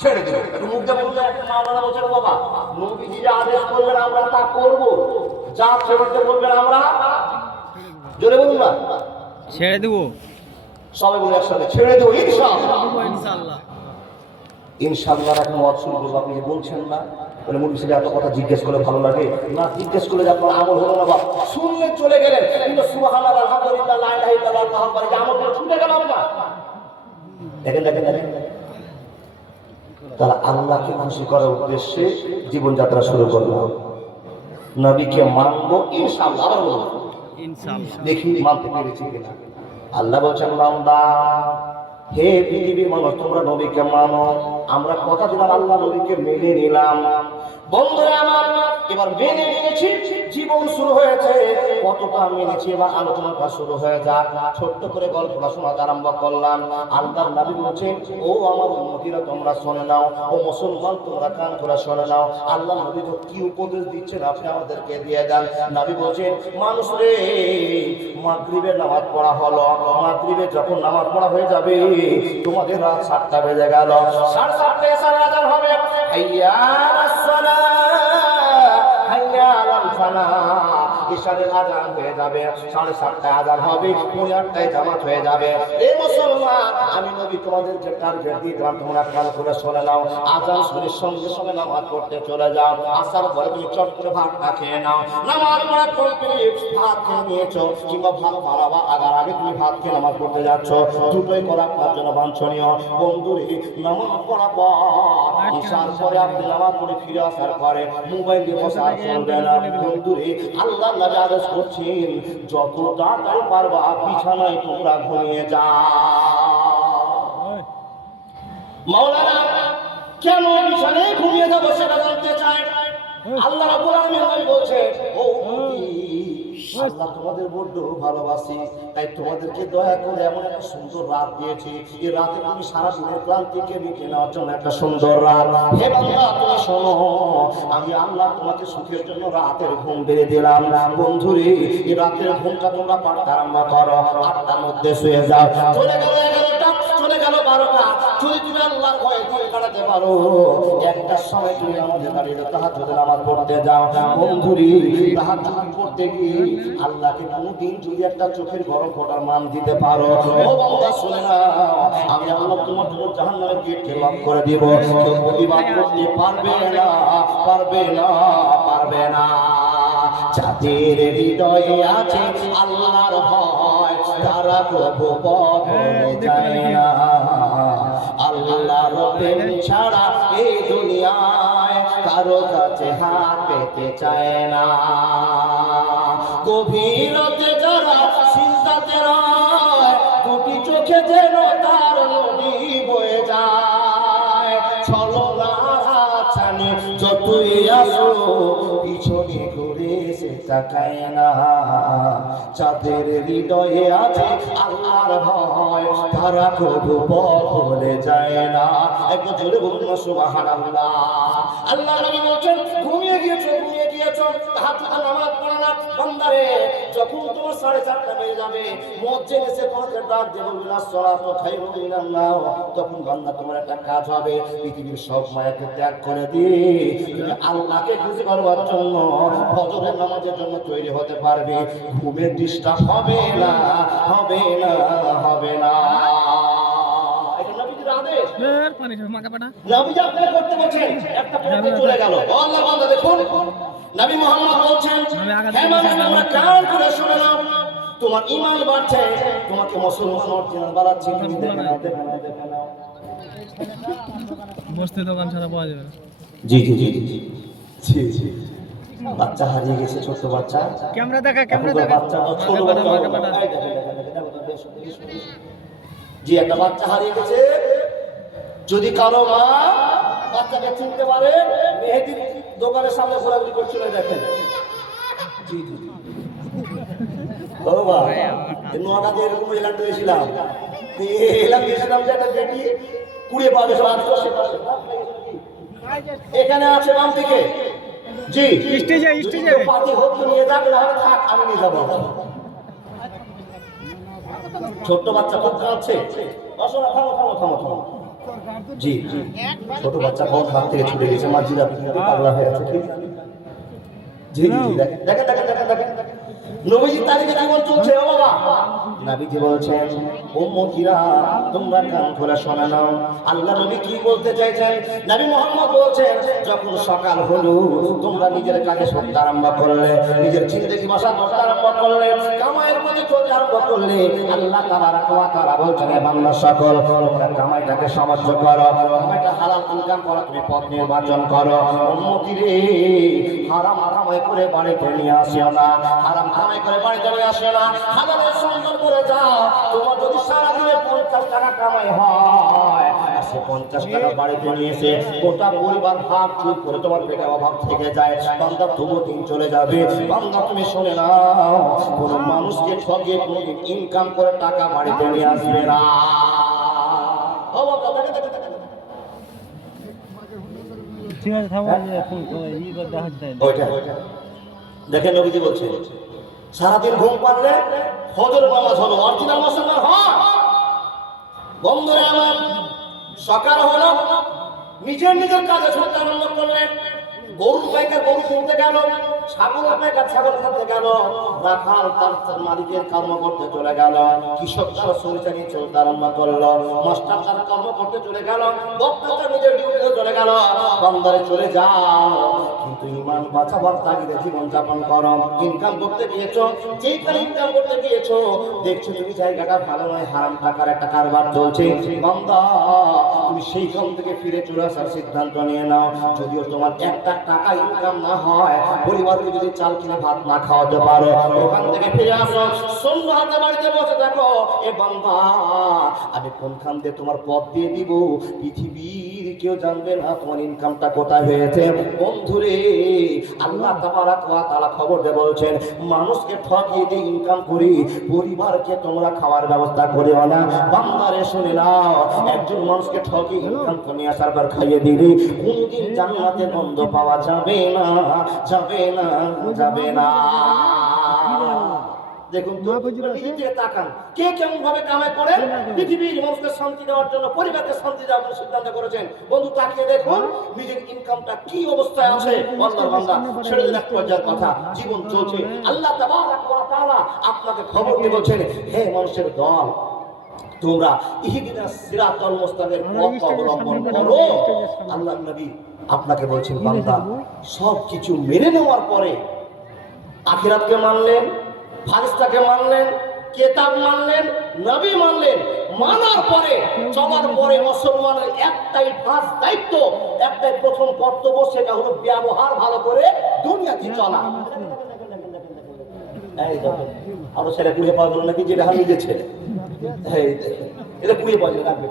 ছেড়ে দেবে। একটু মুখ দিয়ে বললে একটা মাওলানা বলছেন, বাবা নবীজি যে আদেশ করবেন আমরা তা করব, যা ছেড়ে বলবেন আমরা জোরে বলুন না, ছেড়ে দেবো। সবাই বলে একসাথে ছেড়ে দেবো ইনশাআল্লাহ। ইনশাআল্লাহ। ইনশাআল্লাহ এখন ওয়াজ শুরু করবো, আপনি বলছেন না বলে মুরব্বি সাহেব এত কথা জিজ্ঞেস করে ভালো লাগে না, জিজ্ঞেস করে যে আপনার আমল হলো না বা শুনলে চলে গেলেন, কিন্তু সুবহানাল্লাহ আলহামদুলিল্লাহ লা ইলাহা ইল্লাল্লাহ আল্লাহু আকবার যে আমলগুলো ছুটে গেল আপনার। দেখেন দেখেন দেখেন, তারা আল্লাহকে খুশি করার উদ্দেশ্যে জীবনযাত্রা শুরু করলো, নবীকে মানবো ইনশাআল্লাহ। আবার বলুন ইনশাআল্লাহ। দেখি মানতে পেরেছি কিনা। আল্লাহ বলছেন বান্দা, হে পৃথিবীর মানুষ তোমরা নবীকে মানো। আমরা কথা দিলাম আল্লাহ নবীকে মেনে নিলাম, বন্ধুরা আমার এবার মেনে নিয়েছি, জীবন শুরু হয়েছে। কতটা মেনেছি এবার আলোচনাটা শুরু হয়ে যাক। ছোট্ট করে গল্পটা শোনাতে আরম্ভ করলাম। আল্লাহর নবী বলছেন, ও আমার উম্মতিরা তোমরা শুনে নাও, ও মুসলমান তোমরা কান করে শুনে নাও। আল্লাহ নবী তো কি উপদেশ দিচ্ছেন আপনি আমাদেরকে দিয়ে দেন। নবী বলছেন, মানুষ রে মাগরিবের নামাজ পড়া হলো, মাগরিবে যখন নামাজ পড়া হয়ে যাবে তোমাদের রাত 7টা বেজে গেল, 7:30টায় এশার আযান হবে, হাইয়া আলাস সালাহ হাইয়া আলাল ফালাহ, এশারের আযান হয়ে যাবে, 7:30টায় আযান হবে, 8:30টায় জামাত হয়ে যাবে। এই মুসলমান আমি নবী তোমাদেরকে টার্গেট দিয়ে দিলাম, তোমরা কান করে শুনে নাও। আযান শুনে সঙ্গে সঙ্গে নামাজ পড়তে চলে যাও। আসার পরে তুমি চট করে ভাতটা খেয়ে নাও, নামাজ পড়া কমপ্লিট, ভাত খেয়ে নিয়েছো কিংবা ভাত পারাবা আগার আগে তুমি ভাত খেয়ে নামাজ পড়তে যাচ্ছ, দুটোই করা আপনার জন্য বাঞ্ছনীয়। বন্ধুরে নামাজ পড়া পর ঈশার পরে আপনি নামাজ পড়ে ফিরে আসার পরে মোবাইল দিয়ে বসে আর চলবে না। বন্ধুরে আল্লাহ নবী আদেশ করছেন, যত তাড়াতাড়ি পারবা বিছানায় তোমরা ঘুমিয়ে যাও। মাওলানা কেন বিছানায় ঘুমিয়ে যাবো সেটা জানতে চাই। আল্লাহ রাব্বুল আলামিন বলছে, ও উম্মতি আল্লাহ তোমাদের বড্ড ভালোবাসি, তাই তোমাদেরকে দয়া করে এমন একটা সুন্দর রাত দিয়েছি, এই রাতে তুমি সারা দিনের ক্লান্তিকে মিটিয়ে নেওয়ার জন্য একটা সুন্দর রাত। হে বান্দা তুমি শোনো, আমি আল্লাহ তোমাকে সুখের জন্য রাতের ঘুম বেড়ে দিলাম। বন্ধুরে এই রাতের ঘুমটা তোমরা পাড়তে আরম্ভ করো, 8টার মধ্যে শুয়ে যাও। চলে গেল 11টা, চলে গেল 12টা, যদি তুমি আল্লাহর ভয়ে দিন কাটাতে পারো 1টার সময় তুমি আমাদের দাঁড়িয়ে তাহাজ্জুদের নামাজ পড়তে যাও। বন্ধুরে তাহাজ্জুদ পড়তে গিয়ে আল্লাহকে কোনদিন যদি একটা চোখের গরম ফোঁটার মান দিতে পারো, ও বান্দা শুনে নাও, আমি আল্লাহ তোমার জন্য জাহান্নামের গেটকে লক করে দিব। কেউ প্রতিবাদ করতে পারবে না, পারবে না, পারবে না। যাদের হৃদয়ে আছে আল্লাহর ভয়, তারা প্রভু পথে যায় না। আল্লাহর প্রেম ছাড়া এই দুনিয়ায় কারো কাছে হাত পেতে চায় না। গভীরতে যারা সিজদাতে রয়, দুটি চোখে যেন তার নদী বয়ে যায়। ছলনার হাতছানি যতই আসো পিছনে ঘুরে সে তাকায় না। যাদের হৃদয়ে আছে আল্লাহর ভয়, তারা কবু বলে যায় না। একটু জোরে বলুন না সুবহানাল্লাহ। আল্লাহ নবী বলছেন, ঘুমিয়ে গিয়েছো, ঘুমিয়ে গিয়েছো, তাহাজ্জুদের নামাজ পড়ো না। বান্দারে যখন তোমার 4:30টা বেজে যাবে, মুয়াজ্জিন এসে তোমাকে ডাক দিয়ে বলবে আসসালাতু খায়রুম মিনান নাওম, তখন বান্দা তোমার একটা কাজ হবে, পৃথিবীর সব মায়াকে ত্যাগ করে দিয়ে তুমি আল্লাহকে খুশি করবার জন্য ফজরের নামাজের জন্য তৈরি হতে পারবে। ঘুমের ডিস্টার্ব হবে না, হবে না, হবে না। এটা নবীজির আদেশ। পানি মাকা পাটা নবীজি আপনাকে করতে বলছেন, একটা পথে চলে গেল। আল্লাহ বান্দা দেখুন, নবী মুহাম্মদ বলছেন, হে মানুষ তোমরা কান করে শুনে নাও, তোমার ঈমান বাড়ছে, তোমাকে মুসলমান অরিজিনাল বানাচ্ছে। তুমি দেখে নাও, দেখে নাও, দেখে নাও। বসতে দোকান ছাড়া পাওয়া যাবে না। জি জি জি জি জি জি। বাচ্চা হারিয়ে গেছে, ছোট বাচ্চা। ক্যামেরা দেখা, ক্যামেরা এখনকার দেখা। বাচ্চা তো ছোট বাচ্চা। এই দেখেন, দেখেন, দেখেন, দেখেন, বেশ, বেশ, বেশ। জি একটা বাচ্চা হারিয়ে গেছে। যদি কারো মা বাচ্চাকে চিনতে পারে, মেহেদির দোকানের সামনে ঘোরাঘুরি করছিল, দেখেন। জি জি জি। ও বাবা, নোয়াখালী এরকম এলাকা দিয়েছিলাম, এলাকা দিয়েছিলাম যে একটা বেটি কুড়িয়ে পাবে সব আজ করছে। এখানে আছে বাম দিকে। জি স্টেজে, স্টেজে পাতি হোক তো নিয়ে যাবে, না হলে থাক আমি নিয়ে যাবো। ছোট্ট বাচ্চা খুব কাঁদছে, আসো না, থামো থামো থামো থামো। জি ছোট বাচ্চা কখন হাত থেকে ছুটে গেছে মাঝিরা পাগলা হয়ে আছে কি জি জি জি দেখেন দেখেন দেখেন দেখেন দেখেন নবীজি তারিখে জীবন চলছে ও বাবা নবীজি বলছেন উম্মতিরা তোমরা কান খুলে শুনে নাও আল্লাহ নবী কি বলতে চাইছেন নবী মুহাম্মদ বলছেন যখন সকাল হলো তোমরা নিজের কাজে চলতে আরম্ভ করলে নিজের জিন্দেগি বাসা করতে আরম্ভ করলে কামাইয়ের মধ্যে চলতে আরম্ভ করলে আল্লাহ তাবারাক ওয়া তাআলা বলছেন হে বান্দা সকল তোমরা কামাইটাকে সাহায্য করো কামাইটা হালাল ইনকাম করা তুমি পথ নির্বাচন করো উম্মতিরে হারাম কামাই করে বাড়িতে নিয়ে আসিও না হারাম কামাই করে বাড়িতে নিয়ে আসিও না হালালের সন্ধান করে যাও তোমার যদি সারা দিনে 50 টাকা কামাই হয় সে 50 টাকা বাড়িতে নিয়ে এসে গোটা পরিবার ভাগ চুপ করে তোমার পেটে অভাব থেকে যায় বান্দা তবু দিন চলে যাবে বান্দা তুমি শুনে নাও কোন মানুষকে ঠকিয়ে কোনদিন ইনকাম করে টাকা বাড়িতে নিয়ে আসবে না ও বাবা দেখে দেখে দেখে ঠিক আছে থামো ফোন ই করে দেখাচ্ছি ওইটা দেখেন নবীজি বলছেন সারাদিন ঘুম পারলে ফজর নামাজ হলো অরিজিনাল মুসলমান হয় বন্ধুরা আমার সকাল হলো নিজের নিজের কাজে ছুটতে আরম্ভ করলেন গরু পাইকার গরু কিনতে গেল ছাগল পাইকার ছাগল কিনতে গেল রাখাল তার মালিকের কর্ম করতে চলে গেল কৃষক তার সরিষা নিয়ে চলতে আরম্ভ করলো মাস্টার তার কর্ম করতে চলে গেল বক্তা তার নিজের ডিউটিতে চলে গেল বন্দরে চলে যাও কিন্তু ইমান বাঁচাবার তাগিদে জীবন যাপন করো ইনকাম করতে গিয়েছো যেখানে ইনকাম করতে গিয়েছো দেখছো তুমি জায়গাটা ভালো নয় হারাম টাকার একটা কারবার চলছে বান্দা তুমি সেইখান থেকে ফিরে চলে আসার সিদ্ধান্ত নিয়ে নাও যদিও তোমার একটা টাকা ইনকাম না হয় পরিবারকে যদি চাল কিনা ভাত না খাওয়াতে পারো ওখান থেকে ফিরে আসো শূন্য হাতে বাড়িতে বসে থাকো এ বান্দা আমি কোনখান দিয়ে তোমার পথ দিয়ে দিব পৃথিবীর কেউ জানবে না তোমার ইনকামটা কোথায় হয়েছে বন্ধুরে আল্লাহ তাবারাক ওয়া তাআলা খবর দিয়ে বলছেন মানুষকে ঠকিয়ে দিয়ে ইনকাম করি পরিবারকে তোমরা খাওয়ার ব্যবস্থা করিও না বান্দারে শুনে নাও একজন মানুষকে ঠকিয়ে ইনকাম করে নিয়ে আসার পর খাইয়ে দিলে কোনদিন জান্নাতে গন্ধ পাওয়া যাবে না যাবে না যাবে না দেখুন তো নিজে তাকান কে কেমন ভাবে কামাই করে পৃথিবীর মানুষকে শান্তি দেওয়ার জন্য পরিবারকে শান্তি দেওয়ার জন্য সিদ্ধান্ত করেছেন বন্ধু তাকিয়ে দেখুন নিজের ইনকামটা কি অবস্থায় আছে আল্লাহর বান্দা ছেড়ে দিন এক পর্যায়ের কথা জীবন চলছে আল্লাহ তাবারাক ওয়া তাআলা আপনাকে খবর দিয়ে বলছেন হে মানুষের দল তোমরা ইহদিনাস সিরাতাল মুস্তাকিমের পথ অবলম্বন করো আল্লাহর নবী আপনাকে বলছেন বান্দা সব কিছু মেনে নেওয়ার পরে আখিরাতকে মানলেন ফারিস্তাকে মানলেন কিতাব মানলেন নবী মানলেন মানার পরে চলার পরে মুসলমানের একটাই ফার্স্ট দায়িত্ব একটাই প্রথম কর্তব্য সেটা হলো ব্যবহার ভালো করে দুনিয়াতে চলা এই দেখেন আরো ছেলে কুড়িয়ে পাওয়া গেল নাকি যেটা আমি যে ছেলে এই দেখেন এটা কুড়িয়ে পাওয়া যাবে রাখবে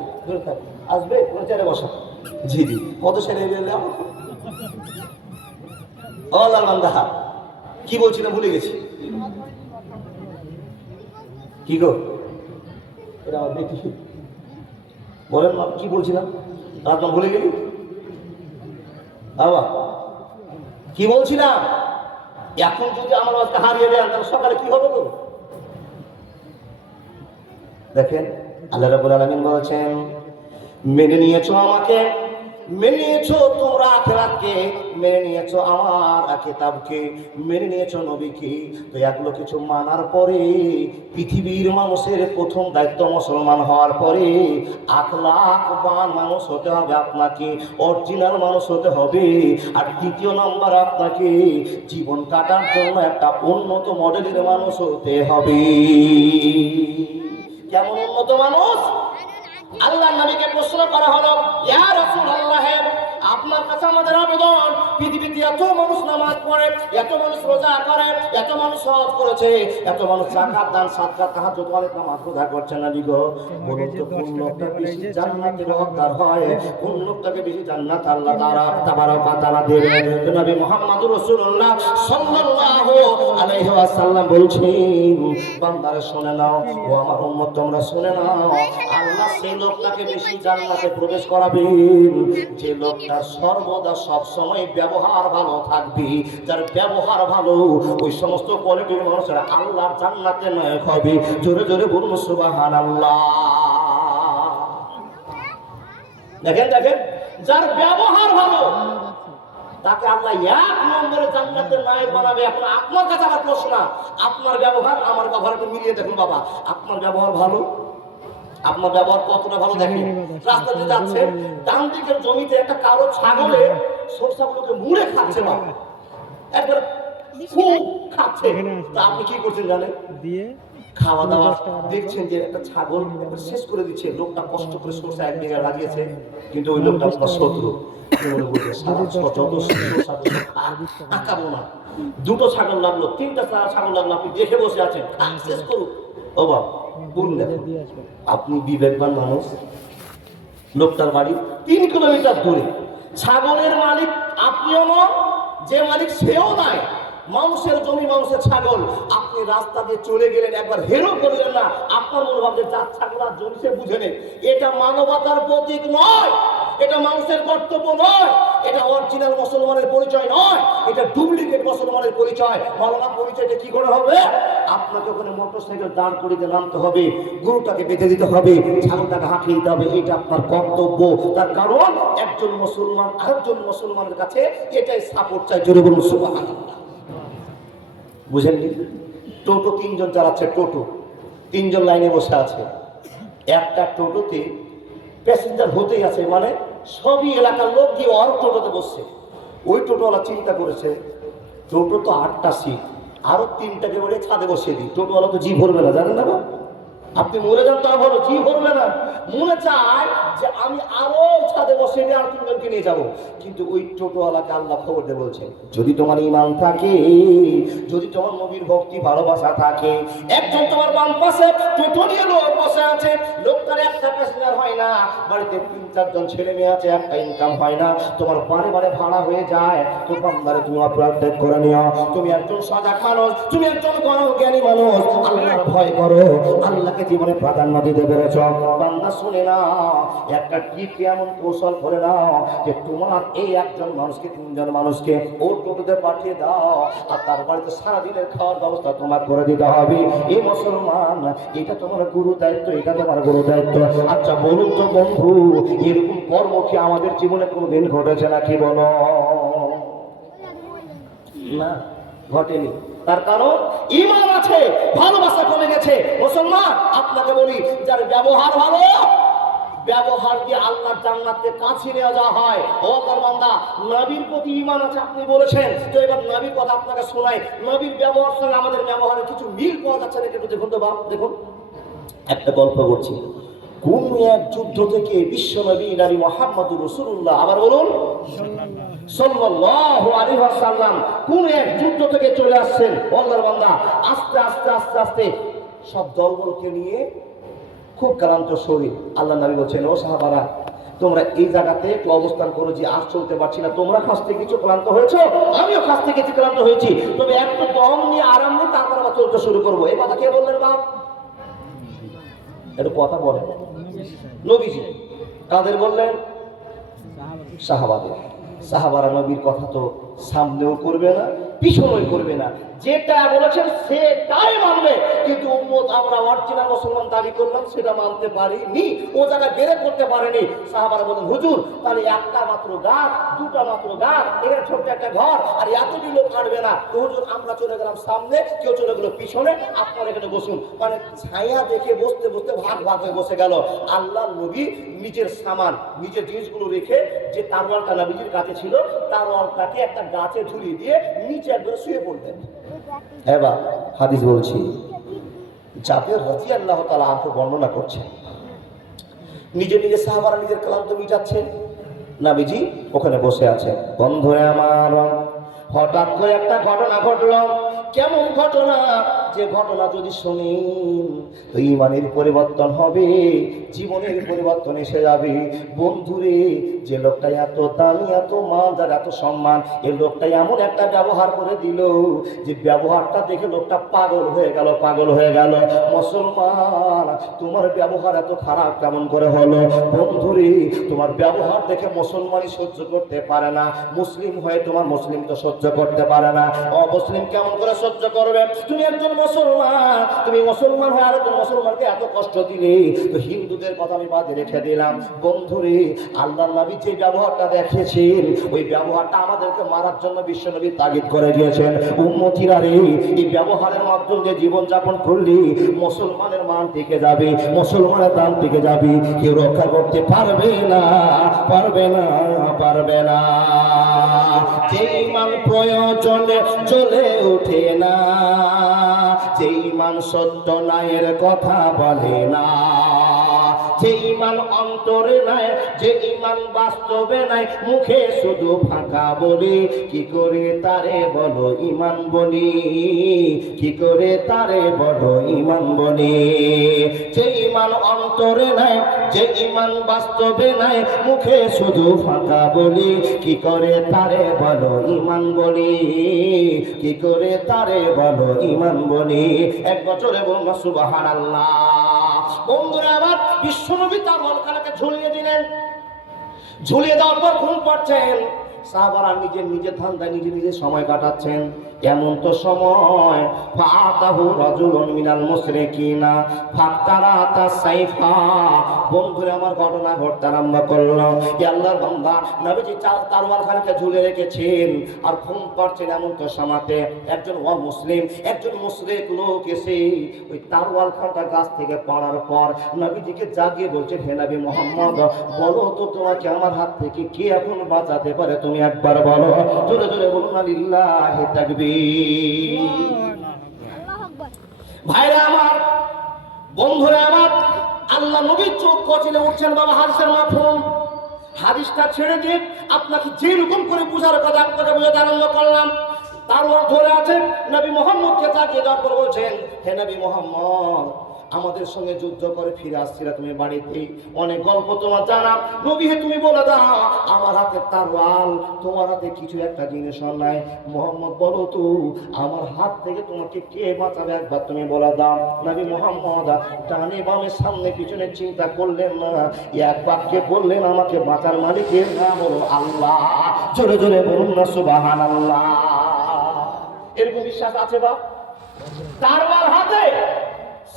আসবে চেয়ারে বসা জি জি কত ছেলে এলাম ও লালবান্দা কি বলছিলাম ভুলে গেছি কি গো এটা আমার বেটি বলেন না কি বলছিলাম আপনার ভুলে গেলি বাবা কি বলছিলাম এখন যদি আমার আজকে হারিয়ে দেন তাহলে সকালে কি হবে গো দেখেন আল্লাহ রাব্বুল আলামিন বলেছেন মেনে নিয়েছো আমাকে মেনে নিয়েছো তোমরা আখিরাতকে মেনে নিয়েছো আমার কিতাবকে মেনে নিয়েছো নবীকে তো এগুলো কিছু মানার পরে পৃথিবীর মানুষের প্রথম দায়িত্ব মুসলমান হওয়ার পরে আখলাকবান মানুষ হতে হবে আপনাকে অরিজিনাল মানুষ হতে হবে আর দ্বিতীয় নাম্বার আপনাকে জীবন কাটার জন্য একটা উন্নত মডেলের মানুষ হতে হবে কেমন উন্নত মানুষ আল্লাহর নবীকে প্রশ্ন করা হলো ইয়া রাসূলুল্লাহ আপনার কাছে আমাদের আবেদন পৃথিবীতে এত মানুষ নামাজ পড়ে এত মানুষ রোজা করে এত মানুষ হজ করেছে এত মানুষ যাকাত দান সাদকা তাহাজ্জুদ অনেক নামাজ রোজা করছে না দিগো বলুন তো কোন লোকটা বেশি জান্নাতের হকদার হয় কোন লোকটাকে বেশি জান্নাত আল্লাহ তাবারক ওয়া তাআলা দেবে নবী মুহাম্মদুর রাসূলুল্লাহ সাল্লাল্লাহু আলাইহি ওয়াসাল্লাম বলছেন বান্দারা শুনে নাও ও আমার উম্মত তোমরা শুনে নাও আল্লাহ সেই লোকটাকে বেশি জান্নাতে প্রবেশ করাবেন যে লোকটা সর্বদা সব সময় ব্যবহার ভালো থাকবে যার ব্যবহার ভালো ওই সমস্ত কোয়ালিটির মানুষেরা আল্লাহর জান্নাতে নায়ক হবে জোরে জোরে বলুন সুবহানাল্লাহ দেখেন দেখেন, যার ব্যবহার ভালো তাকে আল্লাহ 1 নম্বরে জান্নাতের নায়ক বানাবে। এখন আপনার কাছে আমার প্রশ্ন, আপনার ব্যবহার আমার ব্যবহারকে মিলিয়ে দেখুন বাবা। আপনার ব্যবহার ভালো, আপনার ব্যবহার কতটা ভালো দেখেন। রাস্তাতে যাচ্ছে, ডান দিকের জমিতে একটা কারো ছাগলে সরষাগুলোকে মুড়ে খাচ্ছে বাবা, একবার খুব খাচ্ছে। তা আপনি কি করছেন জানেন? দিয়ে খাওয়া দাওয়া দেখছেন যে একটা ছাগল একবার শেষ করে দিচ্ছে, লোকটা কষ্ট করে সরষা এক জায়গায় লাগিয়েছে, কিন্তু ওই লোকটা আপনার শত্রু। তাকাবো না, দুটো ছাগল লাগলো, 3টা ছাগল লাগলো, আপনি দেখে বসে আছেন, শেষ করুন। ও বাবা করুন, দেখুন আপনি বিবেকবান মানুষ। লোকটার বাড়ি 3 কিলোমিটার দূরে, ছাগলের মালিক আপনিও নন, যে মালিক সেও নাই, মানুষের জমি মানুষের ছাগল। আপনি রাস্তা দিয়ে চলে গেলেন, একবার হেরো করলেন না, আপনার মনে ভাবছেন যার ছাগল আর জমি সে বুঝে নেই। এটা মানবতার প্রতীক নয়, এটা মানুষের কর্তব্য নয়, এটা অরিজিনাল মুসলমানের পরিচয় নয়, এটা ডুপ্লিকেট মুসলমানের পরিচয়। মাওলানা পরিচয়টা কি করে হবে? আপনাকে ওখানে মোটরসাইকেল দাঁড় করিয়ে নামতে হবে, গরুটাকে বেঁধে দিতে হবে, ছাগলটাকে হাঁকিয়ে দিতে হবে, এটা আপনার কর্তব্য। তার কারণ একজন মুসলমান আরেকজন মুসলমানের কাছে এটাই সাপোর্ট চাই। জোরে বলুন সুবহানাল্লাহ। বুঝেননি? টোটো 3 জন চালাচ্ছে, টোটো 3 জন লাইনে বসে আছে। একটা টোটোতে প্যাসেঞ্জার হতেই আছে, মানে সবই এলাকার লোক গিয়ে ওর টোটোতে বসছে। ওই টোটোওয়ালা চিন্তা করেছে, টোটো তো 8টা সিট, আরো 3টাকে বলে ছাদে বসিয়ে দিই, টোটোওয়ালা তো জি ভরবে না, জানেন না? আপনি মরে যান তা বলো, জি ভরবে না, মনে চায় যে আমি আরো ছাদে বসে নিয়ে আর 3 জনকে নিয়ে যাবো। কিন্তু ওই টোটোওয়ালাকে আল্লাহ খবর দিয়ে বলছে, যদি তোমার ঈমান থাকে, যদি তোমার নবীর ভক্তি ভালোবাসা থাকে, একজন তোমার বাম পাশে টোটো নিয়ে লোক বসে আছে, লোকটার একটা প্যাসেঞ্জার হয় না, বাড়িতে 3-4 জন ছেলে মেয়ে আছে, একটা ইনকাম হয় না, তোমার বারে বারে ভাড়া হয়ে যায়, তো বান্দারে তুমি অপরাধ করে নিও। তুমি একজন সজাগ মানুষ, তুমি একজন জ্ঞানী মানুষ, আল্লাহর ভয় করো, আল্লাহকে জীবনে প্রাধান্য দিতে পেরেছ। বান্দা শুনে না, একটা টিপকে এমন কৌশল করে নাও যে তোমার এই একজন মানুষকে 3 জন মানুষকে ও টোটোতে পাঠিয়ে দাও, আর তার বাড়িতে সারাদিনের খাওয়ার ব্যবস্থা তোমার করে দিতে হবে। এই মুসলমান, এটা তোমার গুরু দায়িত্ব, এটা তোমার গুরু দায়িত্ব। আচ্ছা বলুন তো বন্ধু, এরকম কর্ম কি আমাদের জীবনে কোনোদিন ঘটেছে নাকি? বলো না, ঘটেনি। তার কারণ ঈমান আছে, ভালোবাসা কমে গেছে। মুসলমান আপনাকে বলি, যার ব্যবহার ভালো, ব্যবহার দিয়ে আল্লাহর জান্নাতকে কাছে নিয়ে যাওয়া হয়। ও আল্লাহর বান্দা, নবীর প্রতি ঈমান আছে আপনি বলেছেন, তো এবার নবীর কথা আপনাকে শোনাই। নবীর ব্যবহারের সঙ্গে আমাদের ব্যবহারে কিছু মিল পাওয়া যাচ্ছে নাকি একটু দেখুন তো বাপ। দেখুন, একটা গল্প করছি। কোন এক যুদ্ধ থেকে বিশ্বনবী নবী মুহাম্মদুর রাসূলুল্লাহ, আবার বলুন সাল্লাল্লাহু আলাইহি ওয়াসাল্লাম, কোন এক যুদ্ধ থেকে চলে আসছেন। আল্লাহর বান্দা আস্তে আস্তে আস্তে আস্তে সব দলগুলোকে নিয়ে খুব ক্লান্ত শরীর। আল্লাহ নবী বলছেন, ও সাহাবারা, তোমরা এই জায়গাতে একটু অবস্থান করো, যে আর চলতে পারছি না। তোমরা খাসতে কিছু ক্লান্ত হয়েছো, আমিও খাসতে কিছু ক্লান্ত হয়েছি, তবে একটু দম নিয়ে আরাম নিয়ে তারপর আবার চলতে শুরু করবো। এই কথা কে বললেন বাপ? একটু কথা বলেন। নবীজি। কাদের বললেন? সাহাবাদের। সাহাবারা নবীর কথা তো সামনেও করবে না, পিছনেও করবে না, যেটা বলেছেন সেটাই মানবে। কিন্তু উম্মত আমরা অরিজিনাল মুসলমান দাবি করলাম, সেটা মানতে পারিনি, ও জায়গায় বেরে করতে পারেনি। সাহাবারা বলেন, হুজুর তাহলে একটা মাত্র গাছ, 2টা মাত্র গাছ, এর ছোট্ট একটা ঘর, আর এতটি লোক কাটবে না। তো হুজুর আমরা চলে গেলাম সামনে, কেউ চলে গেল পিছনে, আপনার এখানে বসুন। মানে ছায়া দেখে বসতে বসতে ভাগ ভাগ হয়ে বসে গেল। আল্লাহ নবী নিজের সামান, নিজের জিনিসগুলো রেখে, যে তারওয়ালটা নবীজির কাছে ছিল, তারওয়ালটাকে একটা গাছে ঝুলিয়ে দিয়ে নিচে একবার শুয়ে পড়লেন। এবার হাদিস বলছি, জাবের রাদিয়াল্লাহু তাআলা আনহু বর্ণনা করছেন, নিজে নিজে সাহাবারা নিজের ক্লান্ত মিটাচ্ছে, নবীজি ওখানে বসে আছে। বন্ধুরা আমার, হঠাৎ করে একটা ঘটনা ঘটলো। কেমন ঘটনা? যে ঘটনা যদি শুনেন তো ঈমানের পরিবর্তন হবে, জীবনের পরিবর্তন এসে যাবে। বন্ধুরে, যে লোকটা এত দামি, এত মান, এত সম্মান, এই লোকটা এমন একটা ব্যবহার করে দিল যে ব্যবহারটা দেখে লোকটা পাগল হয়ে গেল, পাগল হয়ে গেল। মুসলমান, তোমার ব্যবহার এত খারাপ কেমন করে হলো? বন্ধুরে, তোমার ব্যবহার দেখে মুসলমানই সহ্য করতে পারে না, মুসলিম হয়ে তোমার মুসলিম তো সহ্য করতে পারে না, অমুসলিম কেমন করে সহ্য করবে? তুমি একজন মুসলমান, তুমি মুসলমান হয়ে আরেকজন মুসলমানকে এত কষ্ট দিলে, তো হিন্দুদের কথা আমি বাদে রেখে দিলাম। বন্ধুরে, আল্লাহর নবী যে ব্যবহারটা দেখিয়েছেন, ওই ব্যবহারটা আমাদেরকে মারার জন্য বিশ্বনবী তাগিদ করে দিয়েছেন। উম্মতিরা রে, এই ব্যবহারের মাধ্যম দিয়ে জীবনযাপন করলে মুসলমানের মান টিকে যাবে, মুসলমানের দাম টিকে যাবে। কেউ রক্ষা করতে পারবে না, পারবে না, পারবে না। যে ইমান প্রয়োজনে চলে ওঠে না, যে ইমান সত্য নায়ের কথা বলে না, যে ইমান অন্তরে নাই, যে ইমান বাস্তবে নাই, মুখে শুধু ফাঁকা বলি, কি করে তারে বলো ইমান বলি, কি করে তারে বলো ইমান বলি। যে ইমান অন্তরে নাই, যে ইমান বাস্তবে নাই, মুখে শুধু ফাঁকা বলি, কি করে তারে বলো ইমান বলি, কি করে তারে বলো ইমান বলি। এক বছরে বলুন সুবহানাল্লাহ। বন্ধুরা আমার, বিশ্বনবী তার মলখানাকে ঝুলিয়ে দিলেন। ঝুলিয়ে দেওয়ার পর ঘুম পাচ্ছেন। সাহাবারা নিজের ধান্দায় নিজে সময় কাটাচ্ছেন। এমন তো সময় ফাতাহু রাজুলুন মিনাল মুশরিকিনা ফাতারাতা সাইফা। বন্ধুরা আমার, ঘটনা ঘটতে আরম্ভ করলো। আল্লাহর বান্দা নবীজি তরবারখানাকে ঝুলে রেখেছেন আর ঘুম পাচ্ছেন। এমন তো সময়তে একজন অমুসলিম, একজন মুশরিক লোক এসে ওই তরবারখানাটা গাছ থেকে পড়ার পর নবীজিকে জাগিয়ে বলছেন, হে নবী মুহাম্মদ, বলো তো তোমাকে আমার হাত থেকে কে এখন বাঁচাতে পারে? তুমি একবার বলো, জোরে জোরে বলুন না লিল্লাহি তাকবীর। ভাইরা আমার, বন্ধুরা আমার, আল্লাহ নবীর চোখ কচিলে উঠছেন। বাবা হাদিসের মাফহুম, হাদিসটা ছেড়ে দিয়ে আপনাকে যেরকম করে বুঝার কথা আপনাকে বুঝাতে আরম্ভ করলাম। তার ধরে আছে নবী মুহাম্মদকে তাকিয়ে দেওয়ার পর বলছেন, হে নবী মুহাম্মদ, আমাদের সঙ্গে যুদ্ধ করে ফিরে আসছিলা তুমি বাড়িতে, অনেক গল্প তোমার জানা। নবী হে, তুমি বলে দাও, আমার হাতে তরোয়াল, তোমার হাতে কিছু একটা জিনিস নাই। মুহাম্মদ, বলো তো আমার হাত থেকে তোমাকে কে বাঁচাবে? একবার তুমি বলে দাও। নবী মুহাম্মদ ডানে বামে সামনে পিছনে চিন্তা করলেন না, এক বাক্যে বললেন, আমাকে বাঁচার মালিকের নাম হলো আল্লাহ। জোরে জোরে বলুন না সুবহানাল্লাহ। এরকম বিশ্বাস আছে বাপ? তরোয়াল হাতে,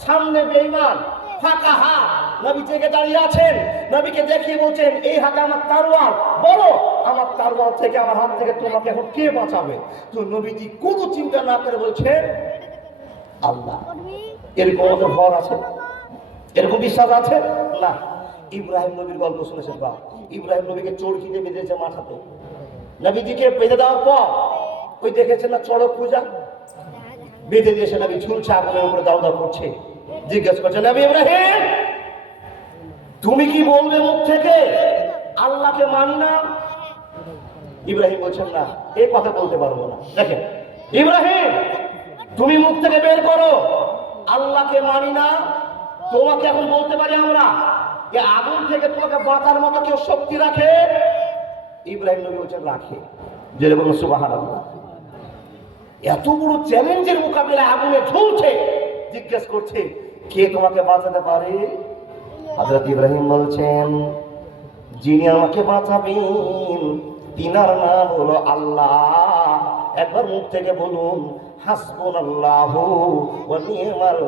সামনে বেঈমান, ফাঁকা হাত, নবী জেগে দাঁড়িয়ে আছেন। নবীকে দেখিয়ে বলছেন, এই হাতে আমার তরোয়াল, বলো আমার তরোয়াল থেকে, আমার হাত থেকে তোমাকে এখন কে বাঁচাবে? তো নবীজি কোনো চিন্তা না করে বলছেন আল্লাহ। এরকম আমাদের ভর আছে? এরকম বিশ্বাস আছে না? ইব্রাহিম নবীর গল্প শুনেছেন বা? ইব্রাহিম নবীকে চড়কিতে বেঁধেছে মাথাতে। নবীজিকে বেঁধে দেওয়ার পর ওই দেখেছেন না চড়ক পূজা, বেঁধে দিয়েছে, নবী ঝুলছে, আগুনের উপরে দাও দাও করছে। জিজ্ঞেস করছে, নবী ইব্রাহিম, তুমি কি বলবে মুখ থেকে আল্লাহকে মানি না? ইব্রাহিম বলছেন, না, এই কথা বলতে পারবো না। দেখেন, ইব্রাহিম, তুমি মুখ থেকে বের করো আল্লাহকে মানি না। তোমাকে এখন বলতে পারি আমরা যে আগুন থেকে তোমাকে বাঁচার মতো কেউ শক্তি রাখে? ইব্রাহিম নবী বলছেন, রাখে। যেরকম সুবহানাল্লাহ। এত বড় চ্যালেঞ্জের মোকাবিলায় আগুনে ঝুলছে, জিজ্ঞেস করছে, কে তোমাকে বাঁচাতে পারে? হযরত ইব্রাহিম বলছেন, যিনি আমাকে বাঁচাবেন তিনার নাম হলো আল্লাহ। একবার মুখ থেকে বলুন, হাসবুনাল্লাহু ওয়া নি'মাল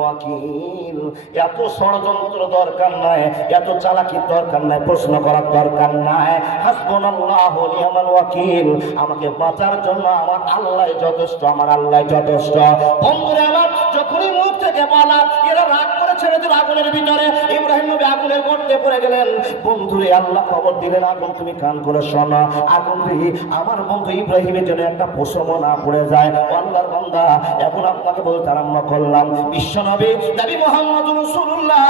ওয়াকিল। এত ষড়যন্ত্র দরকার নাই, এত চালাকির দরকার নাই, প্রশ্ন করার দরকার নাই। হাসবুনাল্লাহু ওয়া নি'মাল ওয়াকিল, আমাকে বাঁচার জন্য আমার আল্লাহ যথেষ্ট, আমার আল্লাহ যথেষ্ট। বন্ধুরা আমার, যখনই মুখ থেকে বলা, এরা রাগ করে ছেড়ে দিল আগুনের ভিতরে। ইব্রাহিম নবী আগুনের গর্তে পড়ে গেলেন। বন্ধুরে, আল্লাহ খবর দিলেন, আগুন তুমি কান করে শোনো। আগুন রে, আমার বন্ধু ইব্রাহিমের জন্য একটা পশম না পড়ে যায়। আল্লাহর বান্দা, এখন আপনাকে বলতে আরম্ভ করলাম, বিশ্বনবী নবী মুহাম্মদুর রাসূলুল্লাহ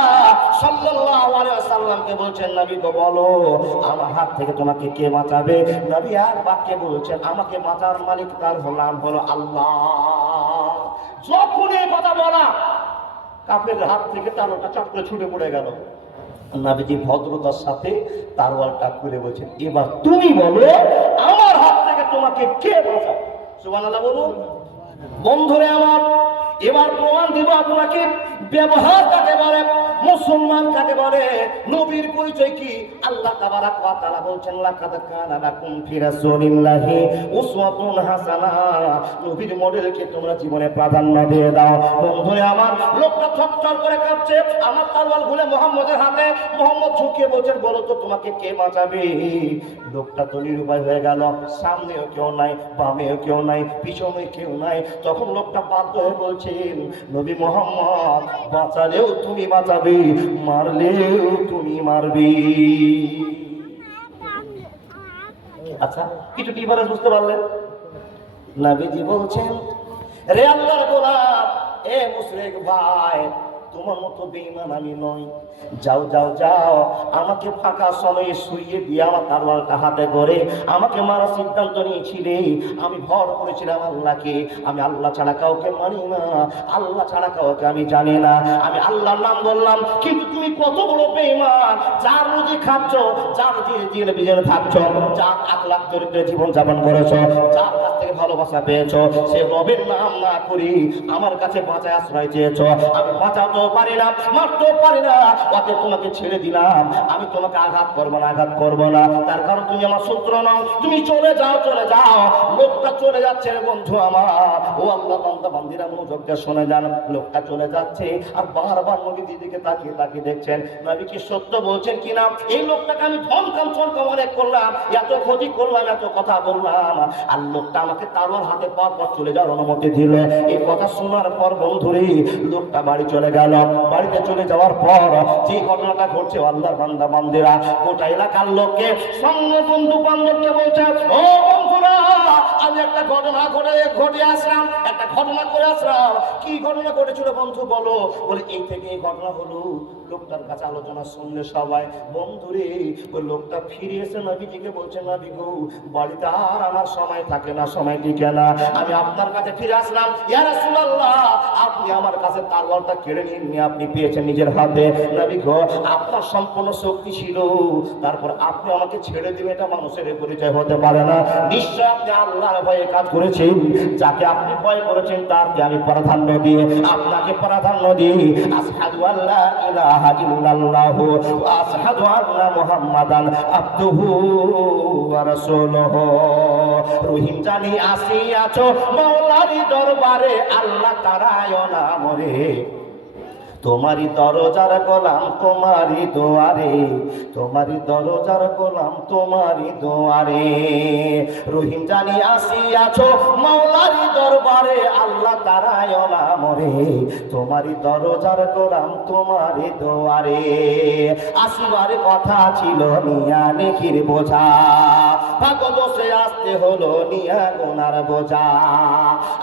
সাল্লাল্লাহু আলাইহি ওয়াসাল্লামকে বলছেন, নবী গো, বলো আমার হাত থেকে তোমাকে কে বাঁচাবে? নবী আর বাক্যে বলছেন, আমাকে বাঁচার মালিক তার নাম হলো আল্লাহ। যখন এই কথা বলা, কাফের হাত থেকে তারটা চট করে ছুটে পড়ে গেল। নবীজি ভদ্রতার সাথে তারওয়ালটা খুলে বলছেন, এবার তুমি বলো আমার হাত থেকে তোমাকে কে বাঁচাবে? সুবহানাল্লাহ বলুন। বন্ধুরে আমার, এবার প্রমাণ দিব আপনাকে ব্যবহার কাকে বলে, মুসলমান কাকে বলে, নবীর পরিচয় কি। আল্লাহ তাবারাক ওয়া তাআলা বলছেন লাকাদ কানা লাকুম ফি রাসূলিল্লাহি উসওয়াতুন হাসানাহ, নবীর মডেলকে তোমরা জীবনে প্রাধান্য দিয়ে দাও। বন্ধুরা আমার, লোকটা থরথর করে কাঁপছে, আমার তরোয়াল খুলে মুহাম্মদের হাতে, মুহাম্মদ ঝুঁকিয়ে বলছেন বলো তো তোমাকে কে বাঁচাবে। লোকটা তো নিরুপায় হয়ে গেল, সামনেও কেউ নাই, বামেও কেউ নাই, পিছনে কেউ নাই। তখন লোকটা বাধ্য হয়ে বলছেন নবী মুহাম্মদ, বাঁচালেও তুমি বাঁচাবে, মারলেও তুমি মারবে। আচ্ছা, কিছু ডিফারেন্স বুঝতে পারলেন? নবীজি বলছেন রে আল্লাহর গোলাম, এ মুশরিক ভাই, তোমার মতো বেঈমান আমি নই। যাও যাও যাও, আমাকে ফাঁকা সময়ে শুইয়ে দিয়ে আমার তরোয়ালটা হাতে করে আমাকে মারার সিদ্ধান্ত নিয়েছিলে। আমি ভর করেছিলাম আল্লাহকে, আমি আল্লাহ ছাড়া কাউকে মানি না, আল্লাহ ছাড়া কাউকে আমি জানি না। আমি আল্লাহর নাম বললাম, কিন্তু তুমি কত বড় বেঈমান, যার রুজি খাচ্ছ, যার দিয়ে বিজয় থাকছ, যার আখলাক চরিত্রে জীবন যাপন করেছ, যার কাছ থেকে ভালোবাসা পেয়েছ, সে রবের নাম না করি আমার কাছে বাঁচায় আশ্রয় চেয়েছ। আমি বাঁচাতেও পারি না, মারতেও পারি না, অতএব তোমাকে ছেড়ে দিলাম। আমি তোমাকে আঘাত করবো না, আঘাত করবো না, তার কারণ তুমি আমার শত্রু নও। তুমি চলে যাও, চলে যাও। লোকটা চলে যাচ্ছে রে বন্ধু আমার, ও আল্লাহ বান্দা বান্দিরা মনোযোগ দিয়ে শুনে যান। লোকটা চলে যাচ্ছে আর বারবার নবীর দিকে তাকিয়ে তাকিয়ে দেখছেন নবী কি সত্য বলছেন কিনা। এই লোকটাকে আমি ধমকাম চমকাম অনেক করলাম, এত ক্ষতি করলাম, এত কথা বললাম, আর লোকটা আমাকে তারওয়াল হাতে পাওয়ার পর চলে যাওয়ার অনুমতি দিল। এই কথা শোনার পর বন্ধুরে লোকটা বাড়ি চলে গেল। বাড়িতে চলে যাওয়ার পর যে ঘটনাটা ঘটছে, আল্লাহর বান্দা বান্দিরা গোটা এলাকার লোককে, সঙ্গে বন্ধু বান্ধবকে বলছে, ও বন্ধুরা, আমি একটা ঘটনা ঘটে আসলাম, একটা ঘটনা করে আসলাম। কি ঘটনা ঘটেছিল বন্ধু বলো। বলে এই থেকে এই ঘটনা হলো। লোকটার কাছে আলোচনা শুনলে সবাই, বন্ধুরে ওই লোকটা ফিরে এসে নবীজিকে বলছে, নবী গো, বাড়িতে আর আমার সময় থাকে না, সময় টিকে না, আমি আপনার কাছে ফিরে আসলাম। ইয়া রাসূলুল্লাহ, আপনি আমার কাছে তরোয়ালটা কেড়ে নিয়ে আপনি পেয়েছেন নিজের হাতে। নবী গো, আপনার সম্পূর্ণ শক্তি ছিল, তারপর আপনি আমাকে ছেড়ে দিবেন, এটা মানুষের পরিচয় হতে পারে না। নিশ্চয় আপনি আল্লাহর ভয়ে কাজ করেছেন, যাকে আপনি ভয় করেছেন তাকে আমি প্রাধান্য দিয়ে, আপনাকে প্রাধান্য দিয়ে আশহাদু আল্লা ইলাহা ইল্লাল্লাহু ওয়া আশহাদু আন্না মুহাম্মাদান আবদুহু ওয়া রাসূলুহু। রহিম জানি আসিয়াছো মাওলারি দরবারে, আল্লাহ তারায় না মরে, তোমারি দরজার গোলাম তোমারি দোয়ারে, তোমারি দরজার গোলাম তোমারি দোয়ারে। রহিম জানি আসিয়াছো মাওলারি দরবারে, আল্লাহ তারায় না মরে, তোমারি দরজার গোলাম তোমারি দোয়ারে। আসিবার কথা ছিল নিয়া নেকির বোঝা, ভাগ্য দোষে আসতে হলো নিয়া গোনার বোঝা।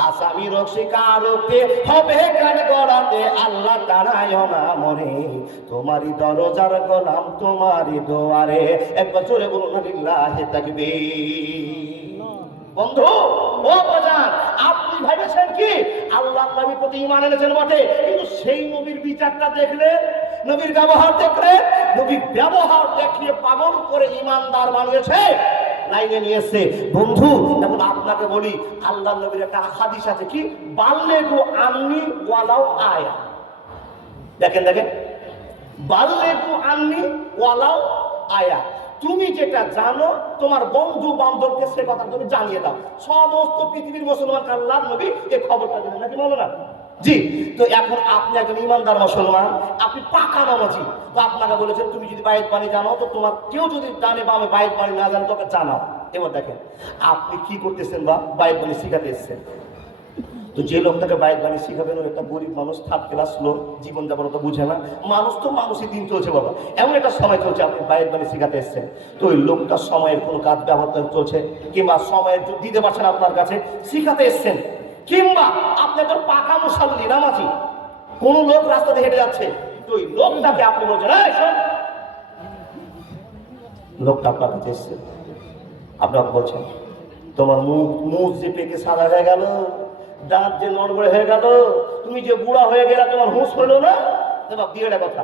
আসামি রক্ষিকারকে হবে কান গড়াতে, আল্লাহ তারায় না মরে, তোমারি দরজার গোলাম তোমারি দোয়ারে। এক বছরে বলুন লিল্লাহি তাকবীর। বন্ধু ও বাজান, আপনি ভেবেছেন কি আল্লাহর নবীর প্রতি ঈমান এনেছেন বটে, কিন্তু সেই নবীর বিচারটা দেখলে, নবীর ব্যবহার দেখলে, নবীর ব্যবহার দেখিয়ে পাগল করে ঈমানদার বানিয়েছে, লাইনে নিয়ে এসে। বন্ধু এখন আপনাকে বলি, আল্লাহর নবীর একটা হাদিস আছে, কি বাল্লেগু আন্নি ওয়ালাউ আয়া। দেখেন দেখেন, বাল্লেগু আন্নি ওয়ালাউ আয়া, তুমি যেটা জানো তোমার বন্ধু বান্ধবকে সে কথা তুমি জানিয়ে দাও। সমস্ত পৃথিবীর মুসলমান আল্লাহর নবী এই খবরটা দিলেন, নাকি বলো না? জি। তো এখন আপনি একজন ইমানদার মুসলমান, আপনি পাকা নামাজি, তো আপনাকে বলেছেন তুমি যদি বাইত বাণী জানো, তো তোমার কেউ যদি জানে বা আমি বাইত বাণী না জানি, তোকে জানাও। এবার দেখেন আপনি কি করতেছেন, বা বাইত বাণী শিখাতে এসছেন। তো যে লোকটাকে বাইত বাণী শিখাবেন, একটা গরিব মানুষ, থার্ড ক্লাস লোক, জীবনযাপন তো বুঝে না। মানুষ তো মানুষই দিন চলছে বাবা, এমন একটা সময় চলছে, আপনি বাইত বাণী শিখাতে এসছেন। তো ওই লোকটার সময়ের কোনো কাজ ব্যবহার চলছে, কিংবা সময়ের দিতে পারছেন আপনার কাছে, শিখাতে এসছেন, কিংবা আপনি তো পাকা মুসাল্লি নামাজি, কোন লোক রাস্তাতে হেঁটে যাচ্ছে, তো ওই লোকটাকে আপনি বলছেন, এই শোন, লোকটা আপনার কাছে এসছে, আপনি বলছেন তোমার মুখ যে পেকে সাদা হয়ে গেল, দাঁত যে নড়বড়ে হয়ে গেল, তুমি যে বুড়া হয়ে গেলে, তোমার হুঁশ হইলো না, বাপ দিয়ে কথা,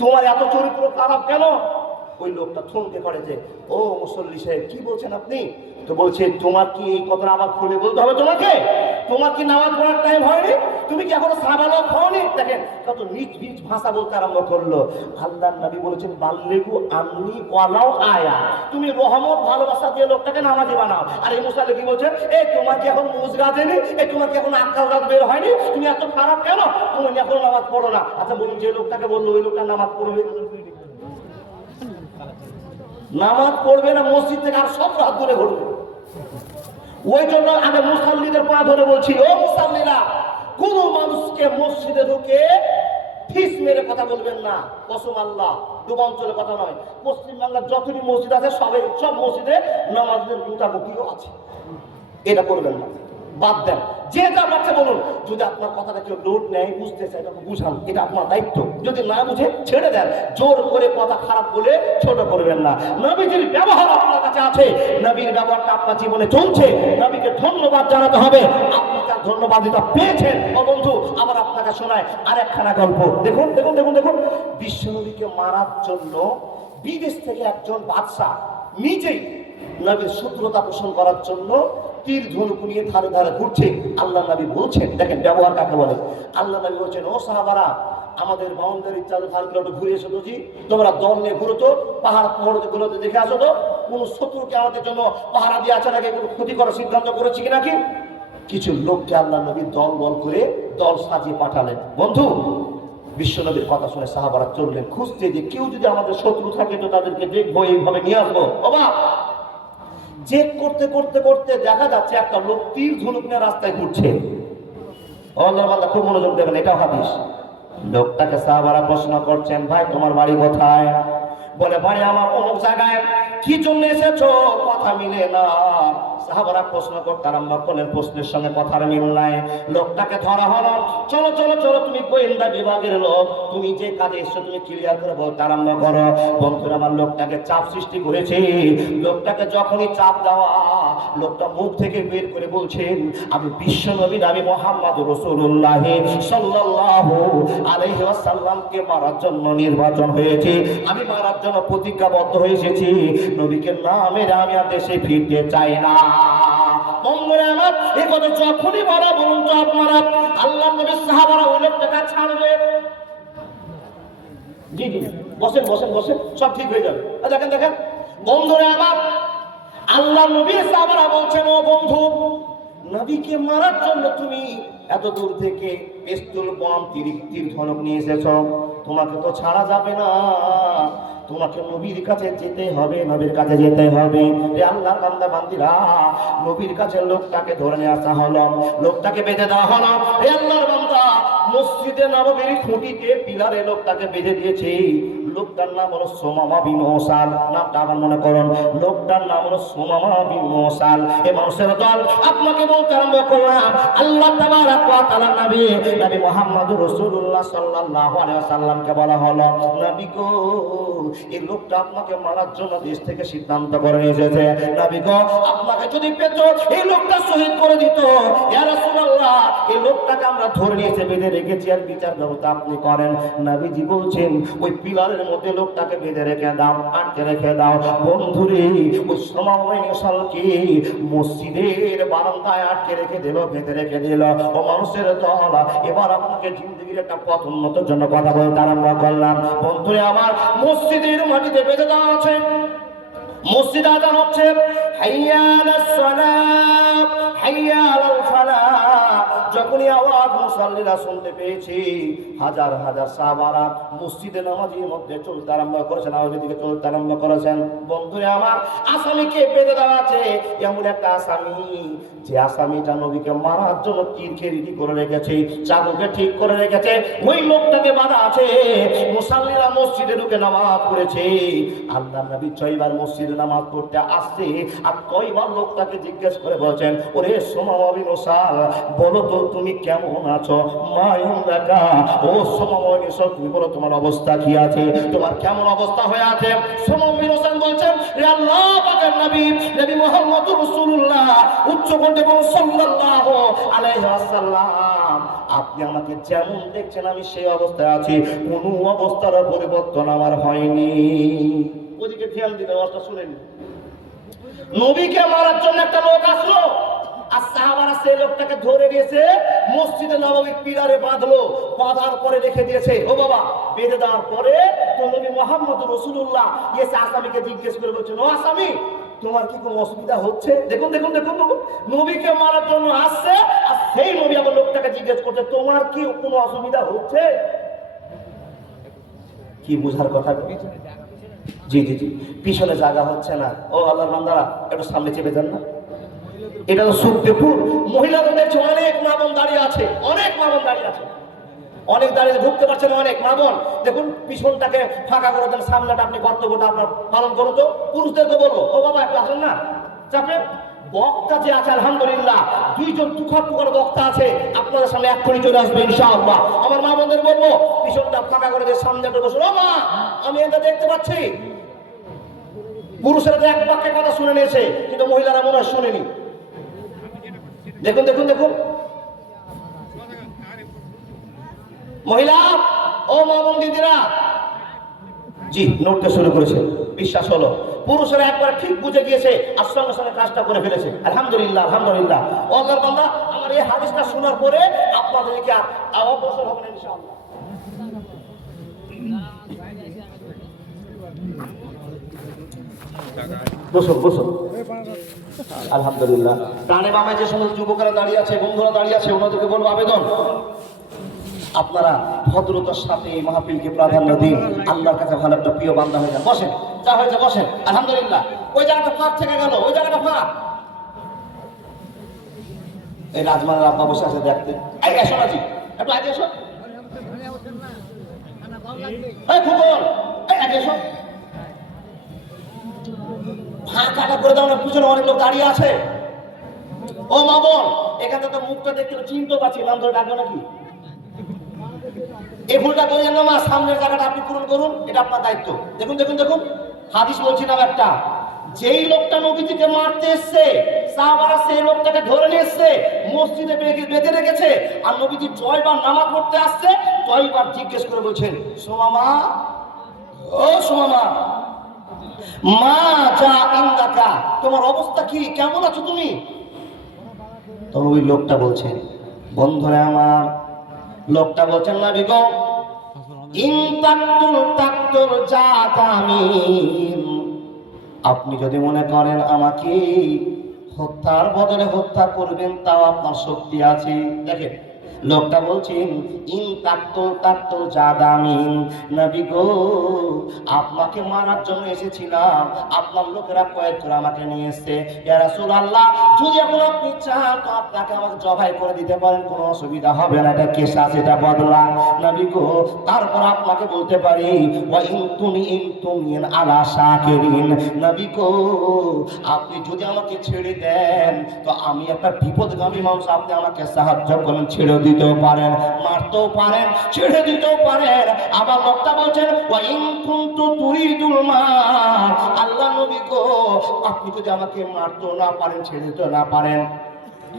তোমার এত চরিত্র খারাপ কেন? ওই লোকটা থমকে পড়ে যে, ও মুসল্লি সাহেব কি বলছেন আপনি? তো বলছে, তোমার কি এই কথাটা আবার খুলে বলতে হবে তোমাকে? তোমার কি নামাজ পড়ার টাইম হয়নি? তুমি কি এখনো সাবালক হওনি? দেখেন কত নিজ নিজ ভাষা বলতে আরম্ভ করলো। আল্লাহর নবী বলেছেন বাল্লিগু আন্নি ওয়ালাউ আয়া, তুমি রহমত ভালোবাসা দিয়ে লোকটাকে নামাজি বানাও। আর এই মুসাল্লি কি বলছে, এই তোমার কি এখন মুজ গাজেনি, এই তোমার কি এখন আক্কাল গাছ বের হয়নি, তুমি এত খারাপ কেন, তুমি এখন নামাজ পড়ো না? আচ্ছা বলুন, যে লোকটাকে বললো ওই লোকটা নামাজ পড়বে? নামাজ পড়বে না, মসজিদ থেকে আর সব রাত দূরে ঘুরবে। ওই জন্য আগে মুসাল্লিদের পা ধরে বলছি, ও মুসাল্লিরা, কোন মানুষকে মসজিদে ঢুকে ফিস মেরে কথা বলবেন না, কসম আল্লাহ, ডুবাঞ্চলে কথা নয়। পশ্চিম বাংলার যতটি মসজিদ আছে সব মসজিদে নামাজের মোটামুটিও আছে, এটা করবেন না, বাদ দেন। যে যা পাচ্ছে বলুন, যদি আপনার কথাটা কেউ লোড নেয়, বুঝতে চায়, তাকে বুঝান, এটা আপনার দায়িত্ব। যদি না বুঝে ছেড়ে দেন, জোর করে কথা খারাপ বলে ছোট করবেন না। নবীজির ব্যবহার আপনার কাছে আছে, নবীর ব্যবহারটা আপনার জীবনে চলছে, নবীকে ধন্যবাদ জানাতে হবে। আপনি তার ধন্যবাদ দিতে পেয়েছেন। ও বন্ধু, আবার আপনাকে শোনায় আরেকখানা গল্প। দেখুন দেখুন দেখুন দেখুন, বিশ্বনবীকে মারার জন্য বিদেশ থেকে একজন বাদশা নিজেই নবীর শত্রুতা পোষণ করার জন্য তীর ধনুক নিয়ে ধারে ধারে ঘুরছে। আল্লাহ নবী বলছেন, দেখেন ব্যবহার কাকে বলে। আল্লাহ নবী বলছেন, ও সাহাবারা, আমাদের বাউন্ডারি চালু খালগুলো ঘুরে এসো তো জি, তোমরা দল নিয়ে ঘুরো তো, পাহাড় গুলোতে দেখে আসো তো, কোন শত্রুকে আমাদের জন্য পাহারা দিয়ে আছে নাকি, কোনো ক্ষতি করার সিদ্ধান্ত করেছি কি নাকি। কিছু লোককে আল্লাহ নবী দল বল করে দল সাজিয়ে পাঠালেন। বন্ধু, বিশ্ব নবীর কথা শুনে সাহাবারা চললেন খুঁজতে, যে কেউ যদি আমাদের শত্রু থাকে তো তাদেরকে দেখবো, এইভাবে নিয়ে আসবো। বাবা, চেক করতে করতে করতে দেখা যাচ্ছে একটা লোক তীর ধনুক নিয়ে রাস্তায় ঘুরছে। আল্লাহর বান্দা খুব মনোযোগ দেবেন, এটা হাদিস। লোকটাকে সাহাবারা প্রশ্ন করছেন, ভাই তোমার বাড়ি কোথায়? বলে, বাড়ি আমার অমুক জায়গায়। কি জন্য এসেছো? কথা মিলে না। সাহাবারা প্রশ্ন করতে আরম্ভ করলেন, প্রশ্নের সঙ্গে কথার মিল নাই। লোকটাকে ধরা হলো। চলো চলো চলো, তুমি গোয়েন্দা বিভাগের লোক, তুমি যে কাজে এসছো তুমি ক্লিয়ার করে বলতে আরম্ভ করো। বন্ধুরা আমার, লোকটাকে চাপ সৃষ্টি করেছে। লোকটাকে যখনই চাপ দেওয়া, লোকটা মুখ থেকে বের করে বলছেন, আমি বিশ্ব নবী, আমি মুহাম্মদ রাসূলুল্লাহ সাল্লাল্লাহু আলাইহি ওয়াসাল্লামকে মারার জন্য নির্বাচন হয়েছে, আমি মারার জন্য প্রতিজ্ঞাবদ্ধ হয়ে এসেছি। নবীকে না মেরে আমি আর দেশে ফিরতে চাই না। বন্ধুরা আমার, এই কথা যখনই বলা, বলুন তো আপনারা, আল্লাহ নবীর সাহাবারা ওই লোকটাকে ছাড়বে? জি জি, বসেন বসেন বসেন, সব ঠিক হয়ে যাবে। দেখেন দেখেন বন্ধুরা আমার, আল্লাহ নবীর সাহাবারা বলছেন, ও বন্ধু, নবীকে মারার জন্য তুমি এত দূর থেকে পিস্তল, বম, তীর ধনুক নিয়ে এসেছ, তোমাকে তো ছাড়া যাবে না, তোমাকে নবীর কাছে যেতে হবে, নবীর কাছে যেতে হবে। রে আল্লাহর বান্দা বান্দিরা, নবীর কাছে লোকটাকে ধরে নিয়ে আসা হলো, লোকটাকে বেঁধে দেওয়া হলো। রে আল্লাহর বান্দা, মসজিদে নববীর খুঁটিতে পিলারে লোকটাকে বেঁধে দিয়েছে। লোকটার নাম হলো সুমামা বিন ওসাল, নামটা আবার মনে করুন, লোকটার নাম হলো সুমামা বিন ওসাল। এই মানুষের দল আপনাকে বলতে আরম্ভ করলাম, আল্লাহ তাবারক ওয়া তাআলা নবী মুহাম্মদুর রাসূলুল্লাহ সাল্লাল্লাহু আলাইহি ওয়াসাল্লামকে বলা হলো, নবী গো, এই লোকটা আপনাকে মারার জন্য দেশ থেকে সিদ্ধান্ত করে এসেছে। নবী গো, আপনাকে যদি পেত এই লোকটা শহীদ করে দিত। ইয়া রাসূলুল্লাহ, এই লোকটাকে আমরা ধরে নিয়ে এসে বেঁধে রেখেছি, আর বিচার ব্যবস্থা আপনি করেন। নবীজি বলছেন, ওই পিলারের মধ্যে লোকটাকে বেঁধে রেখে দাও, আটকে রেখে দাও। বন্ধুরে, ওই সময়কে মসজিদের বারান্দায় আটকে রেখে দিল, বেঁধে রেখে দিল। ও মানুষের দল, এবার আপনাকে জিন্দগির একটা পথ উন্নতির জন্য কথা বলতে আরম্ভ করলাম। বন্ধুরে আমার, মসজিদের মাটিতে বেঁধে দেওয়া আছে, মসজিদ আযান হচ্ছে, হাইয়া আলাস সালাত, হাইয়া আলাল ফালাহ। যখনই আওয়াজ মুসাল্লিরা শুনতে পেয়েছি, হাজার হাজার সাহাবারা মসজিদে নামাজের মধ্যে চলতে আরম্ভ করেছেন, আওয়াজের দিকে চলতে আরম্ভ করেছেন। বন্ধুরা আমার, আসামিকে বেঁধে দেওয়া আছে, এমন একটা আসামি, যে আসামিটা নবীকে মারার জন্য তীরকে রেডি করে রেখেছে, চাকুকে ঠিক করে রেখেছে, ওই লোকটাকে বাধা আছে। মুসাল্লিরা মসজিদে ঢুকে নামাজ পড়েছে। আল্লাহ নবী 6 বার মসজিদে নামাজ পড়তে আসছে, আর 6 বার লোকটাকে জিজ্ঞেস করে বলছেন, ওরে সুমামা বিন ওসাল, বলো তো তুমি কেমন আছো? মায়ুন দেখা, ও সুমামা বিন ওসাল, তুমি বলো তোমার অবস্থা কি আছে, তোমার কেমন অবস্থা হয়ে আছে? সুমামা বিন ওসাল বলছেন, হে আল্লাহ পাকের নবী, নবী মুহাম্মদুর রাসূলুল্লাহ, উচ্চ কণ্ঠে বলুন সাল্লাল্লাহু আলাইহি ওয়াসাল্লাম, আপনি আমাকে যেমন দেখছেন আমি সেই অবস্থায় আছি, কোনো অবস্থার পরিবর্তন আমার হয়নি। ওদিকে খেয়াল দিলে, অবস্থা শুনেন। নবীকে মারার জন্য একটা লোক আসলো, আর সাহাবারা সেই লোকটাকে ধরে নিয়েছে মসজিদে নববীর পিলারে বাঁধলো, বাঁধার পরে রেখে দিয়েছে। ও বাবা, বেঁধে দেওয়ার পরে তো নবী মুহাম্মদ রাসূলুল্লাহ এসে আসামিকে জিজ্ঞেস করে বলছেন, ও আসামি, তোমার কি কোনো অসুবিধা হচ্ছে? দেখুন দেখুন দেখুন, নবীকে মারার জন্য আসছে, আর সেই নবী আবার লোকটাকে জিজ্ঞেস করছে, তোমার কি কোনো অসুবিধা হচ্ছে? কি বুঝার কথা? জি জি জি, পিছনে জায়গা হচ্ছে না। ও আল্লাহর বান্দারা, একটু সামনে চেপে যান না। এটা তো সুখদেবপুর, মহিলাদের দেখছে অনেক মা বোন দাঁড়িয়ে আছে, অনেক মা বোন দাঁড়িয়ে আছে, অনেক দাঁড়িয়ে ঢুকতে পারছে না অনেক মা বোন। দেখুন পিছনটাকে ফাঁকা করে দেন, সামনেটা আপনি কর্তব্যটা আপনার পালন করুন। তো পুরুষদেরকে বলবো, ও বাবা একটু আসেন না, চাপেন। বক্তা যে আছে আলহামদুলিল্লাহ, দুইজন টুকর টুকর বক্তা আছে, আপনাদের সামনে এক্ষুনি চলে আসবে ইনশাআল্লাহ। আমার মা বোনদের বলবো, পিছনটা ফাঁকা করে দিয়ে সামনে একটু বসুন। ও মা, আমি এটা দেখতে পাচ্ছি পুরুষেরা তো এক বাক্যে কথা শুনে নিয়েছে, কিন্তু মহিলারা মনে হয় শুনেনি। দেখুন দেখুন দেখুন, মহিলা ও মা বোন দিদিরা, জি নড়তে শুরু করেছে। বিশ্বাস হলো পুরুষেরা একবার ঠিক বুঝে গিয়েছে, আর সঙ্গে সঙ্গে কাজটা করে ফেলেছে। আলহামদুলিল্লাহ আলহামদুলিল্লাহ। ও আল্লাহর বান্দা, আমার এই হাদিসটা শোনার পরে আপনাদেরকে আর অবসর হবে না ইনশাআল্লাহ। বসুন বসুন। আলহামদুলিল্লাহ। ডানে বামে যে সমস্ত যুবকেরা দাঁড়িয়ে আছে, বন্ধুরা দাঁড়িয়ে আছে, ওনাদেরকে বলবো আবেদন, আপনারা ভদ্রতার সাথে এই মাহফিলকে প্রাধান্য দিন, আল্লাহর কাছে ভালো একটা প্রিয় বান্দা হয়ে যান। বসেন, যা হয়েছে বসেন। আলহামদুলিল্লাহ। ওই জায়গাটা ফাঁক থেকে গেল, ওই জায়গাটা ফাঁক। এই রাজমানের আব্বা বসে আছে দেখতে। এই এসো না জি, একটু আগে এসো। এই খুবর, এই আগে এসো। ফাঁকাটা করে দাও না, পিছনে অনেক লোক দাঁড়িয়ে আছে। ও মা বোন, এখানে তো মুখটা দেখতে চিনতে পারছি, নাম ধরে ডাকবো নাকি? এই ভুলটা করিয়েন না মা, সামনের জায়গাটা আপনি পূরণ করুন, এটা আপনার দায়িত্ব। দেখুন দেখুন দেখুন, হাদিস বলছিলাম একটা, যেই লোকটা নবীজিকে মারতে এসছে, সাহাবারা সেই লোকটাকে ধরে নিয়ে এসছে, মসজিদে বেঁধে রেখেছে, আর নবীজি জয়বার নামাজ পড়তে আসছে, জয়বার জিজ্ঞেস করে বলছেন, সোমামা, ও সোমামা, মা যা ইন্দাকা, তোমার অবস্থা কি, কেমন আছো তুমি? তো ওই লোকটা বলছেন, বন্ধুরা আমার, লোকটা বলছেন, না বিগো আপনি যদি মনে করেন আমাকে হত্যার বদলে হত্যা করবেন, তাও আপনার শক্তি আছে। দেখেন লোকটা বলছেন, ইন তাক্তুল জাদামিন, নবী গো আপনাকে মারার জন্য এসেছিলাম, আপনার লোকেরা কয়েক করে আমাকে নিয়ে এসেছে। ইয়া রাসূলুল্লাহ, যদি এখন আপনি চান তো আপনাকে আমাকে জবাই করে দিতে পারেন, কোনো অসুবিধা হবে না, এটা কেসাস, এটা বদলা। নবী গো তারপর আপনাকে বলতে পারি, ওয়া ইন তুমিন আলা শাকিরিন, নবী গো আপনি যদি আমাকে ছেড়ে দেন তো আমি একটা বিপদগামী মানুষ, আপনি আমাকে সাহায্য করেন, ছেড়ে দিতেও পারেন, মারতেও পারেন, ছেড়ে দিতেও পারেন। আবার লোকটা বলছেন, ওয়া ইন কুনতু তুরিদুল মাল, আল্লাহ নবী গো আপনি যদি আমাকে মারতেও না পারেন, ছেড়ে দিতেও না পারেন,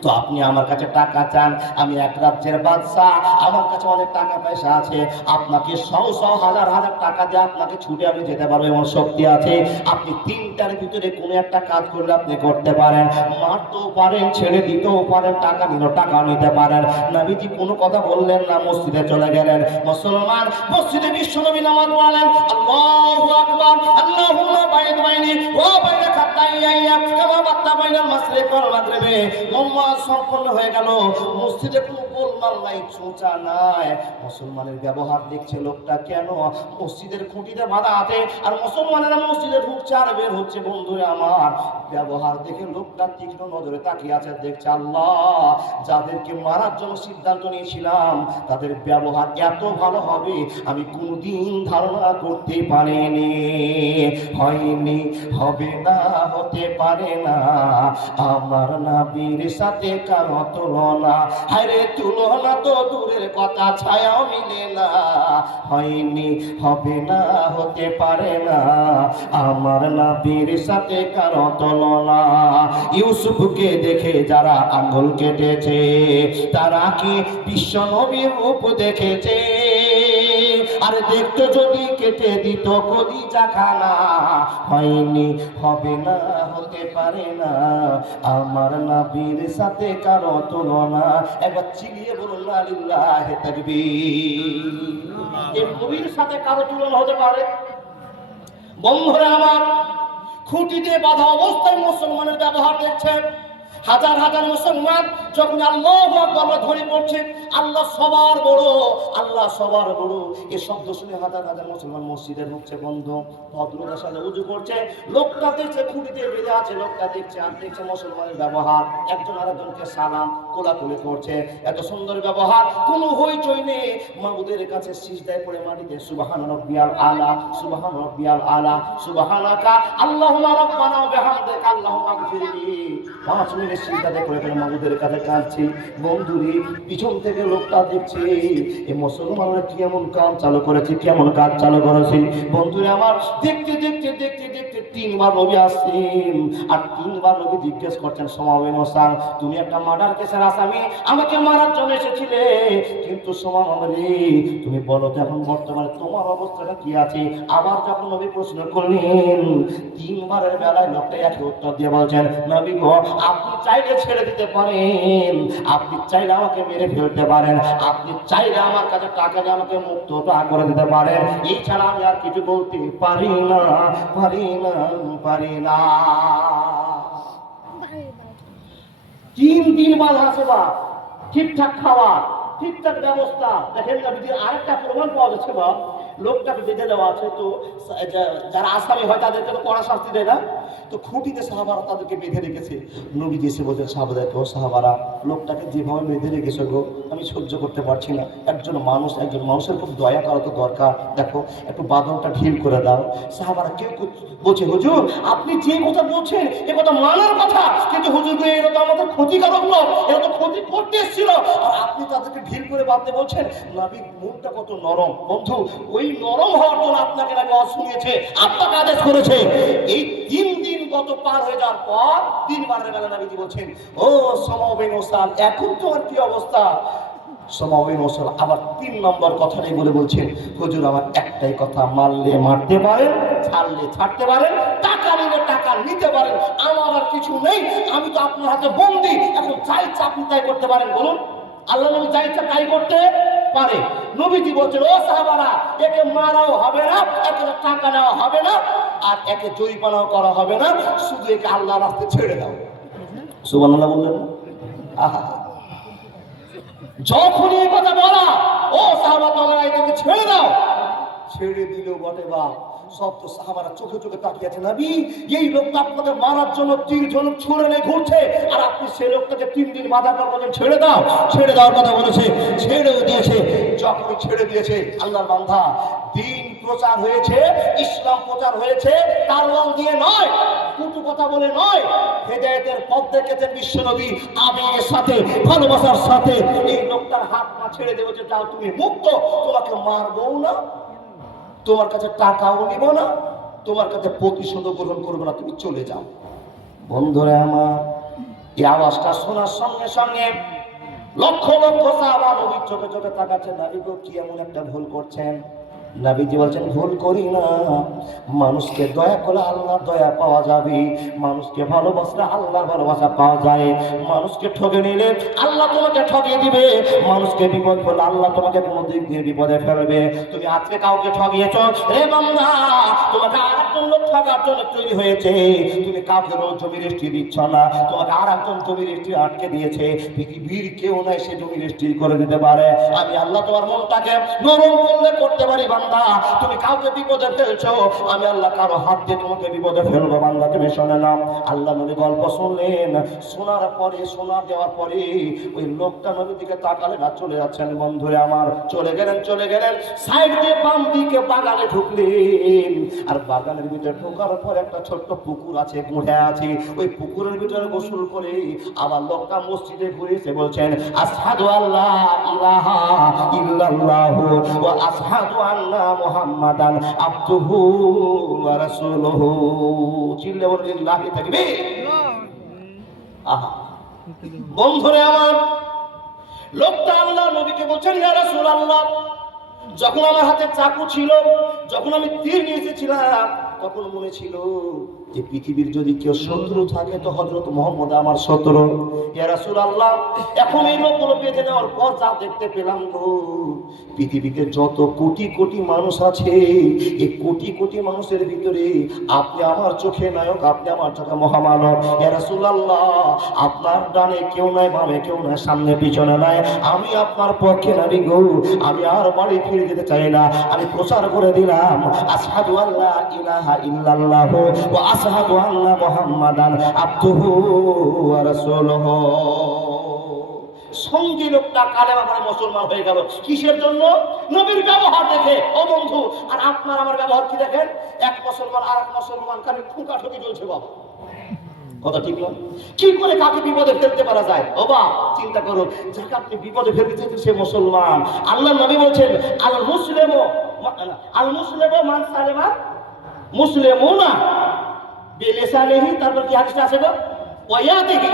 তো আপনি আমার কাছে টাকা চান, আমি এক রাজ্যের বাদশা, আমার কাছে অনেক টাকা পয়সা আছে, আপনাকে শো হাজার হাজার টাকা দিয়ে আপনাকে ছুটে আমি যেতে পারবো, এমন শক্তি আছে। আপনি তিনটার ভিতরে কোনো একটা কাজ করলে আপনি করতে পারেন, মারতেও পারেন, ছেড়ে দিতেও পারেন, টাকা নিলেও টাকা নিতে পারেন। নবীজি কোনো কথা বললেন না, মসজিদে চলে গেলেন। মুসলমান মসজিদে বিশ্বনবী নামাজ পড়লেন, আল্লাহু আকবার, আল্লাহুম্মা বাইদ বাইনি ওয়া বাইনা খাতাইয়া কামা বাত্তা বাইনাল মাশরিক ওয়াল মাগরিবি। সম্পন্ন হয়ে গেল, মসজিদে কোনো গোলমাল নাই, চোঁচা নাই। মুসলমানের ব্যবহার দেখছে লোকটা, কেন মসজিদের খুঁটিতে বাধা আছে, আর মুসলমানেরা মসজিদে ঢুকছে আর বের হচ্ছে। বন্ধুরা আমার, ব্যবহার দেখে লোকটা তীক্ষ্ণ নজরে তাকিয়ে আছে, দেখছে আল্লাহ যাদেরকে মারার জন্য সিদ্ধান্ত নিয়েছিলাম তাদের ব্যবহার এত ভালো হবে আমি কোনদিন ধারণা করতে পারিনি, হয়নি, হবে না, হতে পারে না, আমার নবীর সাথে কারো তুলনা, হায়রে তুলনা তো দূরের কথা, ছায়াও মিলে না, হয়নি, হবে না, হতে পারে না, আমার নবীর সাথে কারো তুলনা। ইউসুফকে দেখে যারা আঙ্গুল কেটেছে, তারা কি বিশ্ব নবীর রূপ দেখেছে? আরে দেখতে যদি কেটে দিত কলিজা খানা, হয়নি, হবে না, হতে পারে না, আমার নবীর সাথে কারো তুলনা। একবার চিলিয়ে বলুন না লিল্লাহি তাকবীর। এই নবীর সাথে কারো তুলনা হতে পারে? বন্ধুরা আমার, খুঁটি দিয়ে বাঁধা অবস্থায় মুসলমানের ব্যবহার দেখছেন। হাজার হাজার মুসলমান যখন আল্লাহু আকবার ধরে পড়ছে, আল্লাহ সবার বড়, আল্লাহ সবার বড়, এই শব্দ শুনে হাজার হাজার মুসলমান মসজিদে ঢুকছে। বন্ধ ভদ্রতার সাথে উজু করছে, লোকটা দেখছে খুঁটি দিয়ে বেঁধে আছে, লোকটা দেখছে আর দেখছে মুসলমানের ব্যবহার, একজন আরেকজনকে সালাম কোলাকুলি করছে, এত সুন্দর ব্যবহার, কোনো হইচই নেই। মাবুদের কাছে সিজদায় পড়ে মাটিতে সুবহান রাব্বিয়াল আলা, সুবহান রাব্বিয়াল আলা, সুবহানাকা আল্লাহুম্মা রাব্বানা ওয়া বিহামদিকা আল্লাহুম্মা গফিরলি। 5 মিনিট সিজদাতে পড়ে পড়ে মাবুদের কাছে কাঁদছি। বন্ধুরে, পিছন থেকে লোকটা দেখছে এই মুসলমানরা কেমন কাজ চালু করেছে, কেমন কাজ চালু করেছে। বন্ধুরে আমার, দেখতে দেখতে দেখতে দেখতে 3 বার নবী আসছেন, আর 3 বার নবী জিজ্ঞেস করছেন সোমাবেন হোসেন, তুমি একটা মার্ডার কেসের আসামি, আমাকে মারার জন্য এসেছিলে, কিন্তু সোমাবেন রে, তুমি বলো তো এখন বর্তমানে তোমার অবস্থাটা কি আছে? আবার যখন নবী প্রশ্ন করলেন, 3 বারের বেলায় লোকটা একই উত্তর দিয়ে বলছেন, নবী গো, আপনি চাইলে ছেড়ে দিতে পারেন, আপনি চাইলে আমাকে মেরে ফেলতে পারেন, আপনি চাইলে আমার কাছে টাকা দিয়ে আমাকে মুক্তটা করে দিতে পারেন, এছাড়া আমি আর কিছু বলতে পারি না, পারি না, পারি না। 3 দিন বাদ আছে বা ঠিকঠাক খাওয়া, ঠিকঠাক ব্যবস্থা। দেখেন না যদি আরেকটা প্রমাণ পাওয়া যাচ্ছে বা, লোকটাকে বেঁধে দেওয়া আছে, তো যারা আসামি হয় তাদেরকে তো কড়া শাস্তি দেয় না, তো খুঁটিতে সাহাবারা তাদেরকে বেঁধে রেখেছে। নবীজি এসে বলছেন সাহাবাদেরকে, ও সাহাবারা, লোকটাকে যেভাবে বেঁধে রেখেছে গো, আমি সহ্য করতে পারছি না, একজন মানুষের খুব দয়া করা তো দরকার, দেখো একটু বাঁধনটা ঢিল করে দাও। সাহাবারা কেউ বলছে, হুজুর আপনি যে কথা বলছেন এ কথা মানার কথা, কিন্তু হুজুর গো, এরা তো আমাদের ক্ষতিকারক নয়, এরা তো ক্ষতি করতে এসেছিল, আর আপনি তাদেরকে ঢিল করে বাঁধতে বলছেন। নবীর মনটা কত নরম বন্ধু, ওই নরম হওয়ার জন্য আপনাকে নাকি শুনিয়েছে, আপনাকে আদেশ করেছে। এই 3 দিন গত পার হয়ে যাওয়ার পর 3 বারের বেলা নবীজি বলছেন, ও সোমাবেন হোসেন, এখন তোমার কি অবস্থা? সোমাবেন হোসেন আবার 3 নম্বর কথাটাই বলে বলছেন, হুজুর আমার একটাই কথা, মারলে মারতে পারেন, ছাড়লে ছাড়তে পারেন, টাকা নিলে টাকা নিতে পারেন, আমার আর কিছু নেই, আমি তো আপনার হাতে বন্দী, এখন যা ইচ্ছা আপনি তাই করতে পারেন। বলুন, আল্লাহ নবী যা ইচ্ছা তাই করতে পারে। নবীজি বলছেন, ও সাহাবারা, একে মারাও হবে না, একে টাকা নেওয়া হবে না, আর একে জরিমানাও করা হবে না, শুধু একে আল্লাহর রাস্তায় ছেড়ে দাও। সুবহানাল্লাহ বললেন না? আহা, যখনই এই কথা বলা, ও সাহাবা তোমরা এটাকে ছেড়ে দাও, ছেড়ে দিল বটে বা, সব তো সাহাবারা চোখে চোখে তাকিয়ে আছে, নবী এই লোকটা আপনাকে মারার জন্য 3 জন ছুড়ে নিয়ে ঘুরছে, আর আপনি সেই লোকটাকে 3 দিন বাঁধার পর বলেন ছেড়ে দাও, ছেড়ে দেওয়ার কথা বলেছে, ছেড়েও দিয়েছে। যখনই ছেড়ে দিয়েছে, আল্লাহর বান্দা, দিন প্রচার হয়েছে, ইসলাম প্রচার হয়েছে, তারওয়াল দিয়ে নয়, কুটু কথা বলে নয়, হেদায়েতের পথ দেখেছেন বিশ্বনবী আবেগের সাথে, ভালোবাসার সাথে। এই লোকটার হাত পা ছেড়ে দেবে যে যাও তুমি মুক্ত, তোমাকে মারবো না, তোমার কাছে টাকাও নিব না, তোমার কাছে প্রতিশোধ গ্রহণ করবো না, তুমি চলে যাও। বন্ধুরা আমার, এই আওয়াজটা শোনার সঙ্গে সঙ্গে লক্ষ লক্ষ সাহাবা নবীর চোখে চোখে তাকাচ্ছেন, নবী গো কি এমন একটা ভুল করছেন? নবীজি বলছেন, ভুল করি না, মানুষকে দয়া করলে আল্লাহর দয়া পাওয়া যাবে, মানুষকে ভালোবাসলে আল্লাহর ভালোবাসা পাওয়া যায়, মানুষকে ঠকে নিলে আল্লাহ তোমাকে ঠকিয়ে দিবে, মানুষকে বিপদ করলে আল্লাহ তোমাকে কোনো দিক দিয়ে বিপদে ফেলবে। তুমি আজকে কাউকে ঠকিয়েছ, রে বান্দা, তোমাকে আরেকজন লোক ঠকার জন্য তৈরি হয়েছে, তুমি কাউকে রোজ জমি রেস্ট্রি দিচ্ছ না, তোমাকে আরেকজন জমি রেস্ট্রি আটকে দিয়েছে, পৃথিবীর কেউ নাই সে জমি রেস্ট্রি করে দিতে পারে, আমি আল্লাহ তোমার মনটাকে নরম করলে করতে পারি। বান্দা, তুমি কাউকে বিপদে ফেলছো, আমি আল্লাহ কারো হাত দিয়ে তোমাকে বিপদে ফেলবো। বান্দা তুমি শুনে নাও। আল্লাহ নবী গল্প শুনলেন, শোনার পরে, শোনা দেওয়ার পরে ওই লোকটা নবীর দিকে তাকালেন আর চলে যাচ্ছেন। বন্ধুরা আমার, চলে গেলেন সাইড দিয়ে বাম দিকে বাগানে ঢুকলেন, আর বাগানের ভিতরে ঢোকার পর একটা ছোট্ট পুকুর আছে, গুঁড়ে আছে, ওই পুকুরের ভিতরে গোসল করে আবার লোকটা মসজিদে ঘুরে এসে বলছেন, আশহাদু আল্লা ইলাহা ইল্লাল্লাহু ওয়া আশহাদু আন্না মুহাম্মাদান আবদুহু ওয়া রাসূলুহু। চিল্লে বলেন লিল্লাহি তাকবীর। আহা, বন্ধুরে আমার, লোকটা আল্লাহ নবীকে বলছেন, ইয়া রাসূলুল্লাহ, যখন আমার হাতে চাকু ছিল, যখন আমি তীর নিয়ে এসেছিলাম, তখন মনে ছিল যে পৃথিবীর যদি কেউ শত্রু থাকে তো হযরত মুহাম্মদ আমার শত্রু। ইয়া রাসূলুল্লাহ, এখন এই লোকগুলো বেঁধে নেওয়ার পর যা দেখতে পেলাম গো, পৃথিবীতে যত কোটি কোটি মানুষ আছে, এই কোটি কোটি মানুষের ভিতরে আপনি আমার চোখে নায়ক, আপনি আমার চোখে মহামানব। ইয়া রাসূলুল্লাহ, আপনার ডানে কেউ নাই, বামে কেউ নাই, সামনে পিছনে নাই, আমি আপনার পক্ষে নবী গো। আমি আর বাড়ি ফিরে যেতে চাই না। আমি প্রচার করে দিলাম, আশহাদু আল্লা ইলাহা ইল্লাল্লাহ ওয়া আশহাদু আন্না মুহাম্মাদান আবদুহু ওয়া রাসূলুহু। সঙ্গী লোকটা কালেমা পড়ে মুসলমান হয়ে গেল। কিসের জন্য? নবীর ব্যবহার দেখে। ও বন্ধু, আর আপনার আমার ব্যবহার কি দেখেন? এক মুসলমান আর এক মুসলমান কানে ঠুকাঠুকি চলছে বাবা। কথা ঠিক নয়? কি করে কাকে বিপদে ফেলতে পারা যায়? ও বাপ, চিন্তা করো, যাকে আপনি বিপদে ফেলতে চাইছেন সে মুসলমান। আল্লাহ নবী বলছেন, আল মুসলিমু মান সালেমা মুসলিমুনা বিলিসানিহি। তারপর কি হাদিসটা আছে গো? ওয়ায়াদিহি।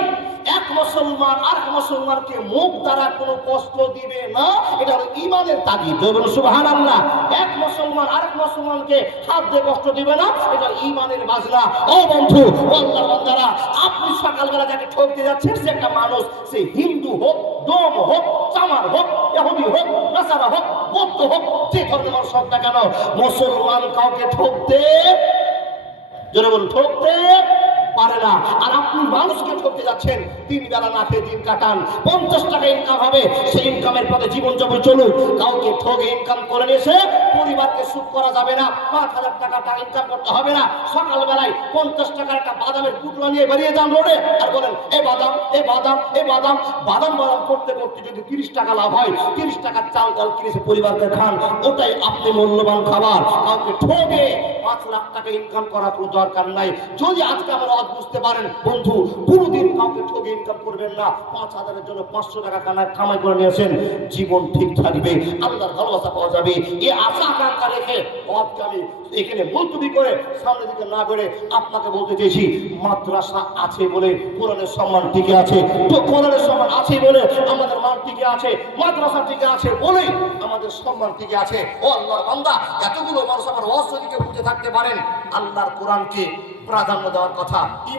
এক মুসলমান আর এক মুসলমানকে মুখ দ্বারা কোনো কষ্ট দিবে না, এটা হলো ঈমানের তাগিদ। বলুন সুবহানাল্লাহ। এক মুসলমান আর এক মুসলমানকে হাত দিয়ে কষ্ট দিবে না, এটা ঈমানের বাজনা। ও বন্ধু, ও আল্লাহর বান্দারা, আপনি সকালবেলা যাকে ঠকতে যাচ্ছেন সে একটা মানুষ, সে হিন্দু হোক, ডোম হোক, চামার হোক, ইহুদি হোক, নাসারা হোক, বৌদ্ধ হোক, যে ধর্মের মানুষ হোক না কেন, মুসলমান কাউকে ঠকতে, জোরে বলুন, ঠকতে পারে না। আর আপনি মানুষকে ঠকতে যাচ্ছেন, 3 বেলা না খেয়ে দিন কাটান, 50 টাকা ইনকাম হবে, সেই ইনকামের পথে জীবন যাপন চলুক। কাউকে ঠকে ইনকাম করে নিয়েছে, পরিবারকে সুখ করা যাবে না, 5000 টাকা ইনকাম করতে হবে না। সকালবেলায় 50 টাকার একটা বাদামের পুটলা নিয়ে বেরিয়ে যান রোডে, আর বলেন এই বাদাম, এই বাদাম, এই বাদাম। বাদাম বাদাম করতে করতে যদি 30 টাকা লাভ হয়, 30 টাকার চাল ডাল কিনেছে পরিবারকে খান, ওটাই আপনি মূল্যবান খাবার। কাউকে ঠকে 5 লাখ টাকা ইনকাম করার কোনো দরকার নাই। যদি আজকে আমরা বুঝতে পারেন বন্ধু, কোনোদিন কাউকে ঠকে ইনকাম করবেন না। 5000-এর জন্য 500 টাকা কামাই করে নিয়েছেন, জীবন ঠিক থাকবে, আল্লাহর ভালোবাসা পাওয়া যাবে। এই আশা আকাঙ্ক্ষা রেখে পথকে আমি এখানে মুলতবি করে সামনের দিকে না করে আপনাকে বলতে চেয়েছি, মাদ্রাসা আছে বলে কোরআনের সম্মান টিকে আছে, তো কোরআনের সম্মান আছে বলে আমাদের মান টিকে আছে, মাদ্রাসা টিকে আছে বলে আমাদের সম্মান টিকে আছে। ও আল্লাহর বান্দা, এতগুলো মানুষ আমার ওয়াজ যদি কেউ বুঝে থাকতে পারেন, আল্লাহর কোরআনকে প্রাধান্য দেওয়ার কথা,